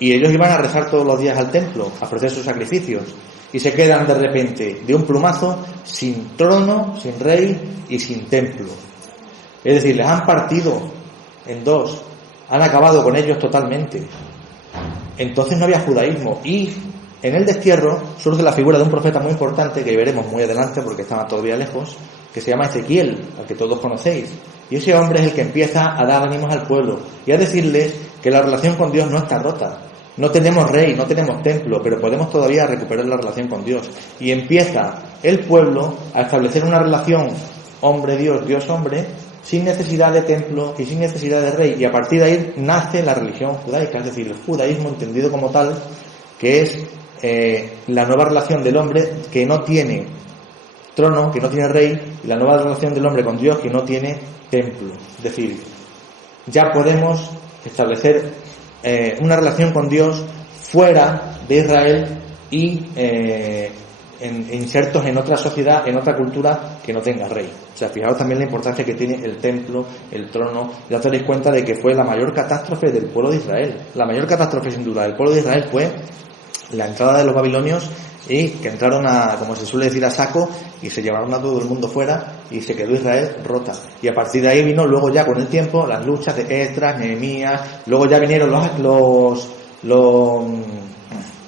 Y ellos iban a rezar todos los días al templo, a ofrecer sus sacrificios. Y se quedan de repente, de un plumazo, sin trono, sin rey y sin templo. Es decir, les han partido en dos. Han acabado con ellos totalmente. Entonces no había judaísmo. Y en el destierro surge la figura de un profeta muy importante, que veremos muy adelante porque estaba todavía lejos, que se llama Ezequiel, al que todos conocéis. Y ese hombre es el que empieza a dar ánimos al pueblo y a decirles que la relación con Dios no está rota. No tenemos rey, no tenemos templo, pero podemos todavía recuperar la relación con Dios. Y empieza el pueblo a establecer una relación hombre-Dios, Dios-hombre, sin necesidad de templo y sin necesidad de rey. Y a partir de ahí nace la religión judaica, es decir, el judaísmo entendido como tal, que es la nueva relación del hombre que no tiene trono, que no tiene rey, y la nueva relación del hombre con Dios que no tiene templo. Es decir, ya podemos establecer una relación con Dios fuera de Israel y insertos en otra sociedad, en otra cultura que no tenga rey. O sea, fijaos también la importancia que tiene el templo, el trono. Ya te dais cuenta de que fue la mayor catástrofe del pueblo de Israel. La mayor catástrofe, sin duda, del pueblo de Israel fue la entrada de los babilonios, y que entraron como se suele decir, a saco, y se llevaron a todo el mundo fuera, y se quedó Israel rota. Y a partir de ahí vino luego ya con el tiempo las luchas de Esdras, Nehemías, luego ya vinieron los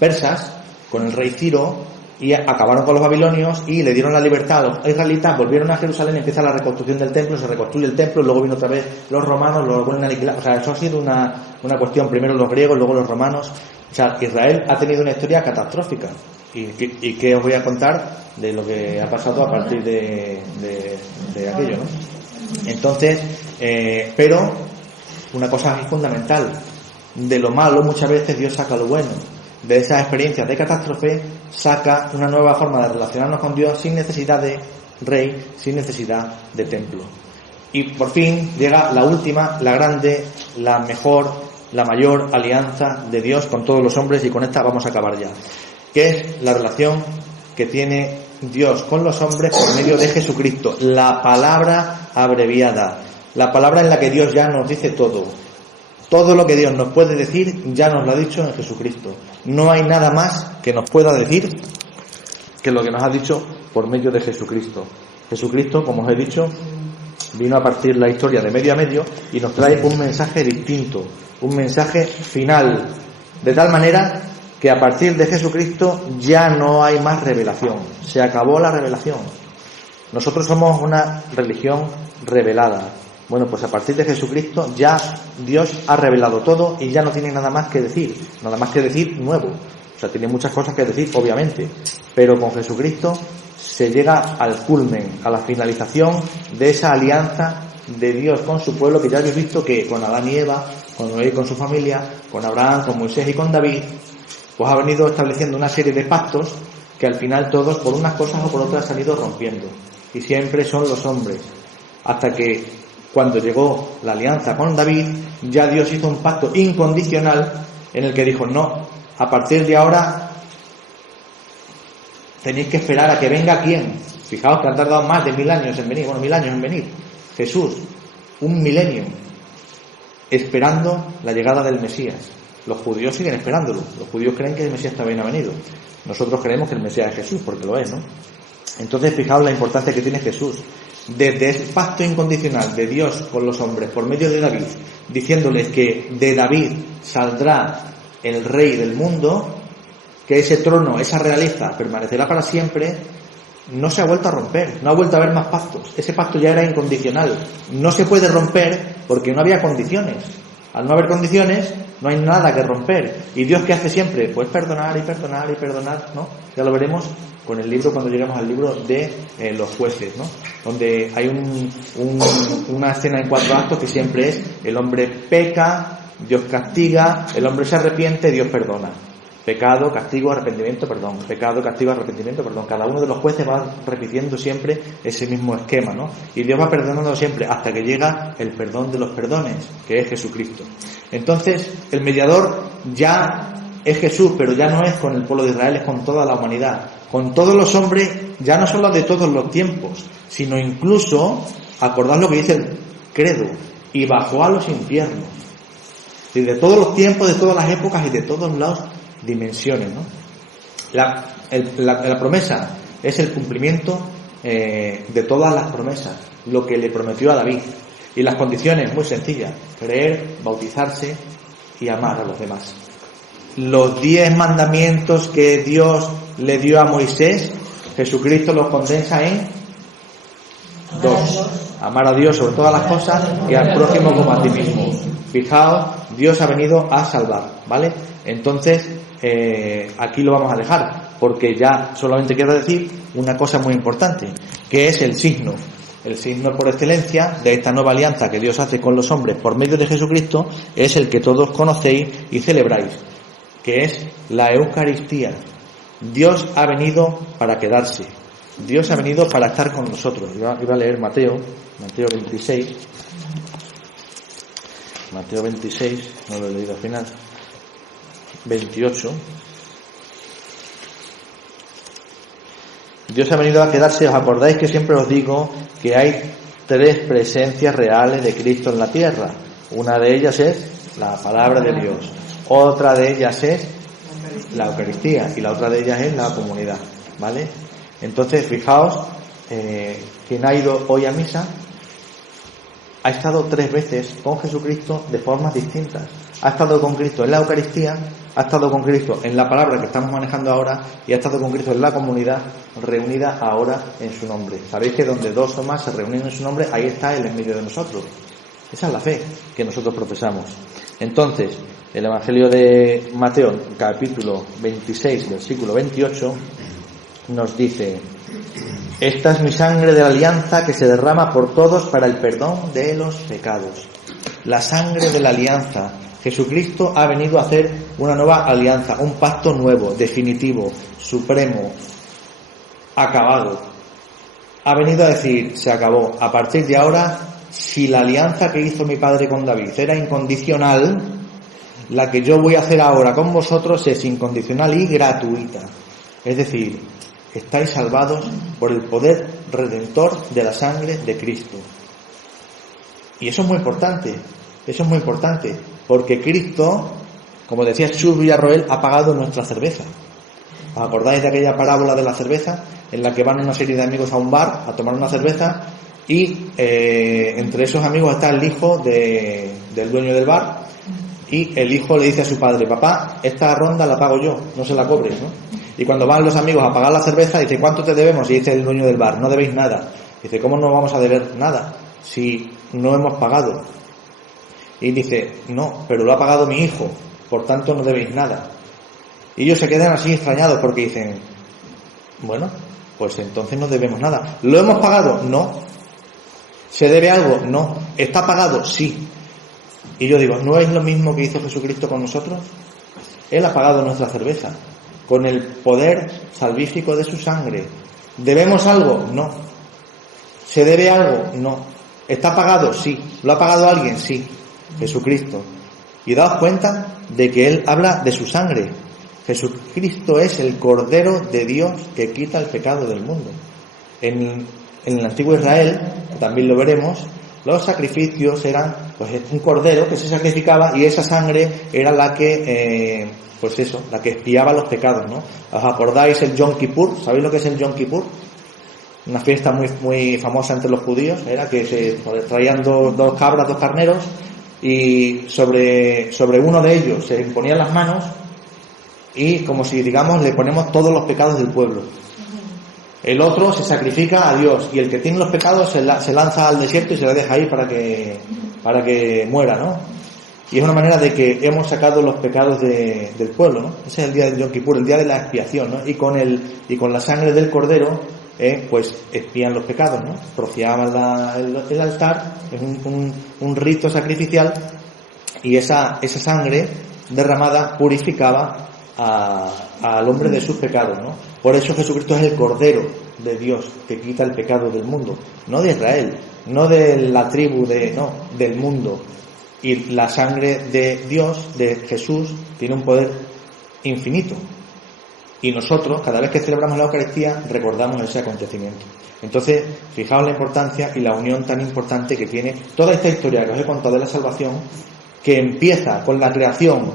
persas con el rey Ciro, y acabaron con los babilonios y le dieron la libertad a los israelitas, volvieron a Jerusalén, empieza la reconstrucción del templo, se reconstruye el templo, luego vino otra vez los romanos, lo vuelven a aniquilar. O sea, eso ha sido una cuestión, primero los griegos, luego los romanos. O sea, Israel ha tenido una historia catastrófica. ¿Y qué os voy a contar de lo que ha pasado a partir de aquello, ¿no? Entonces, pero una cosa es fundamental: de lo malo muchas veces Dios saca lo bueno. De esas experiencias de catástrofe saca una nueva forma de relacionarnos con Dios sin necesidad de rey, sin necesidad de templo. Y por fin llega la última, la grande, la mejor, la mayor alianza de Dios con todos los hombres, y con esta vamos a acabar ya, que es la relación que tiene Dios con los hombres por medio de Jesucristo, la palabra abreviada, la palabra en la que Dios ya nos dice todo. Todo lo que Dios nos puede decir ya nos lo ha dicho en Jesucristo. No hay nada más que nos pueda decir que lo que nos ha dicho por medio de Jesucristo. Jesucristo, como os he dicho, vino a partir la historia de medio a medio y nos trae un mensaje distinto, un mensaje final, de tal manera que a partir de Jesucristo ya no hay más revelación. Se acabó la revelación. Nosotros somos una religión revelada. Bueno, pues a partir de Jesucristo ya Dios ha revelado todo y ya no tiene nada más que decir nuevo. O sea, tiene muchas cosas que decir, obviamente, pero con Jesucristo se llega al culmen, a la finalización de esa alianza de Dios con su pueblo, que ya habéis visto que con Adán y Eva, con Noé y con su familia, con Abraham, con Moisés y con David, pues ha venido estableciendo una serie de pactos que al final todos, por unas cosas o por otras, se han ido rompiendo. Y siempre son los hombres. Hasta que cuando llegó la alianza con David, ya Dios hizo un pacto incondicional en el que dijo: no, a partir de ahora tenéis que esperar a que venga ¿quién? Fijaos que han tardado más de 1000 años en venir, 1000 años en venir. Jesús, un milenio, esperando la llegada del Mesías. Los judíos siguen esperándolo. Los judíos creen que el Mesías también ha venido. Nosotros creemos que el Mesías es Jesús, porque lo es, ¿no? Entonces, fijaos la importancia que tiene Jesús. Desde ese pacto incondicional de Dios con los hombres por medio de David, diciéndoles que de David saldrá el rey del mundo, que ese trono, esa realeza permanecerá para siempre, no se ha vuelto a romper, no ha vuelto a haber más pactos. Ese pacto ya era incondicional, no se puede romper porque no había condiciones. Al no haber condiciones no hay nada que romper. ¿Y Dios qué hace siempre? Pues perdonar y perdonar y perdonar, ¿no? Ya lo veremos con el libro cuando lleguemos al libro de los jueces, ¿no? Donde hay una escena en 4 actos que siempre es: el hombre peca, Dios castiga, el hombre se arrepiente, Dios perdona. Pecado, castigo, arrepentimiento, perdón. Pecado, castigo, arrepentimiento, perdón. Cada uno de los jueces va repitiendo siempre ese mismo esquema, ¿no? Y Dios va perdonando siempre hasta que llega el perdón de los perdones, que es Jesucristo. Entonces, el mediador ya es Jesús, pero ya no es con el pueblo de Israel, es con toda la humanidad, con todos los hombres, ya no solo de todos los tiempos, sino incluso, acordad lo que dice el credo: y bajó a los infiernos. Y de todos los tiempos, de todas las épocas y de todos lados, dimensiones, ¿no? La promesa es el cumplimiento de todas las promesas, lo que le prometió a David. Y las condiciones, muy sencillas: creer, bautizarse y amar a los demás. Los 10 mandamientos que Dios le dio a Moisés, Jesucristo los condensa en 2: amar a Dios sobre todas las cosas y al prójimo como a ti mismo. Fijaos, Dios ha venido a salvar, ¿vale? Entonces, aquí lo vamos a dejar, porque ya solamente quiero decir una cosa muy importante, que es el signo por excelencia de esta nueva alianza que Dios hace con los hombres por medio de Jesucristo. Es el que todos conocéis y celebráis, que es la Eucaristía. Dios ha venido para quedarse, Dios ha venido para estar con nosotros. Iba a leer Mateo 26, no lo he leído al final, 28. Dios ha venido a quedarse. ¿Os acordáis que siempre os digo que hay 3 presencias reales de Cristo en la tierra? Una de ellas es la palabra de Dios, otra de ellas es la Eucaristía y la otra de ellas es la comunidad, ¿vale? Entonces, fijaos, quien ha ido hoy a misa ha estado 3 veces con Jesucristo de formas distintas. Ha estado con Cristo en la Eucaristía, ha estado con Cristo en la palabra que estamos manejando ahora y ha estado con Cristo en la comunidad reunida ahora en su nombre. Sabéis que donde 2 o más se reúnen en su nombre, ahí está Él en medio de nosotros. Esa es la fe que nosotros profesamos. Entonces, el Evangelio de Mateo, capítulo 26, versículo 28, nos dice: esta es mi sangre de la alianza que se derrama por todos para el perdón de los pecados. La sangre de la alianza. Jesucristo ha venido a hacer una nueva alianza, un pacto nuevo, definitivo, supremo, acabado. Ha venido a decir, se acabó. A partir de ahora, si la alianza que hizo mi padre con David era incondicional, la que yo voy a hacer ahora con vosotros es incondicional y gratuita. Es decir, estáis salvados por el poder redentor de la sangre de Cristo. Y eso es muy importante, porque Cristo, como decía Chus Villarroel, ha pagado nuestra cerveza. ¿Os acordáis de aquella parábola de la cerveza en la que van una serie de amigos a un bar a tomar una cerveza y entre esos amigos está el hijo del dueño del bar y el hijo le dice a su padre: papá, esta ronda la pago yo, no se la cobres, ¿no? Y cuando van los amigos a pagar la cerveza, dice: ¿cuánto te debemos? Y dice el dueño del bar: no debéis nada. Dice: ¿cómo no vamos a deber nada si no hemos pagado? Y dice: no, pero lo ha pagado mi hijo, por tanto no debéis nada. Y ellos se quedan así extrañados porque dicen: bueno, pues entonces no debemos nada. ¿Lo hemos pagado? No. ¿Se debe algo? No. ¿Está pagado? Sí. Y yo digo, ¿no es lo mismo que hizo Jesucristo con nosotros? Él ha pagado nuestra cerveza con el poder salvífico de su sangre. ¿Debemos algo? No. ¿Se debe algo? No. ¿Está pagado? Sí. ¿Lo ha pagado alguien? Sí. Jesucristo. Y daos cuenta de que Él habla de su sangre. Jesucristo es el Cordero de Dios que quita el pecado del mundo. En el antiguo Israel, también lo veremos, los sacrificios eran pues un cordero que se sacrificaba y esa sangre era la que la que expiaba los pecados, ¿no? ¿Os acordáis el Yom Kippur? ¿Sabéis lo que es el Yom Kippur? Una fiesta muy, muy famosa entre los judíos, era que se traían dos cabras, 2 carneros, y sobre uno de ellos se imponían las manos y, como si digamos, le ponemos todos los pecados del pueblo. El otro se sacrifica a Dios y el que tiene los pecados se lanza al desierto y se le deja ahí para que muera, ¿no? Y es una manera de que hemos sacado los pecados del pueblo, ¿no? Ese es el día del Yom Kippur, el día de la expiación, ¿no? Y con la sangre del cordero pues expían los pecados, ¿no? Rociaban el altar, es un rito sacrificial, y esa sangre derramada purificaba al hombre de sus pecados, ¿no? Por eso Jesucristo es el Cordero de Dios que quita el pecado del mundo, no de Israel, no de la tribu del mundo. Y la sangre de Dios, de Jesús, tiene un poder infinito. Y nosotros, cada vez que celebramos la Eucaristía, recordamos ese acontecimiento. Entonces, fijaos la importancia y la unión tan importante que tiene toda esta historia que os he contado de la salvación, que empieza con la creación,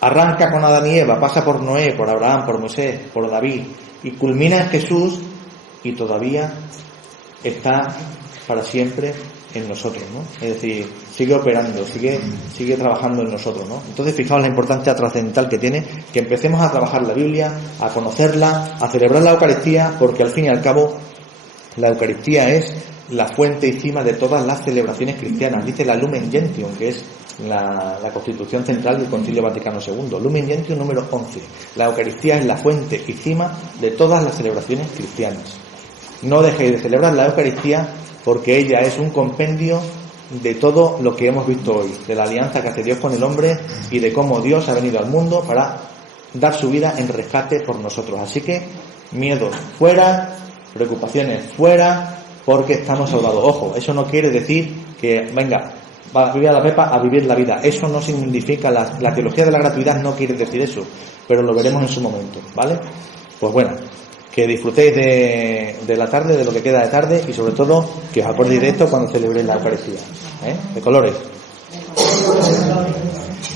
arranca con Adán y Eva, pasa por Noé, por Abraham, por Moisés, por David, y culmina en Jesús, y todavía está para siempre en nosotros, ¿no? Es decir, sigue operando, sigue trabajando en nosotros, ¿no? Entonces, fijaos la importancia trascendental que tiene que empecemos a trabajar la Biblia, a conocerla, a celebrar la Eucaristía, porque al fin y al cabo la Eucaristía es la fuente y cima de todas las celebraciones cristianas. Dice la Lumen Gentium, que es la constitución central del Concilio Vaticano II. Lumen Gentium número 11. La Eucaristía es la fuente y cima de todas las celebraciones cristianas. No dejéis de celebrar la Eucaristía, porque ella es un compendio de todo lo que hemos visto hoy, de la alianza que hace Dios con el hombre y de cómo Dios ha venido al mundo para dar su vida en rescate por nosotros. Así que miedos fuera, preocupaciones fuera, porque estamos salvados. Ojo, eso no quiere decir que venga, va a vivir a la Pepa a vivir la vida. Eso no significa, la teología de la gratuidad no quiere decir eso, pero lo veremos en su momento, ¿vale? Pues bueno, Que disfrutéis de la tarde, de lo que queda de tarde, y sobre todo que os acordéis de esto cuando celebréis la Eucaristía, ¿eh? De colores. De colores.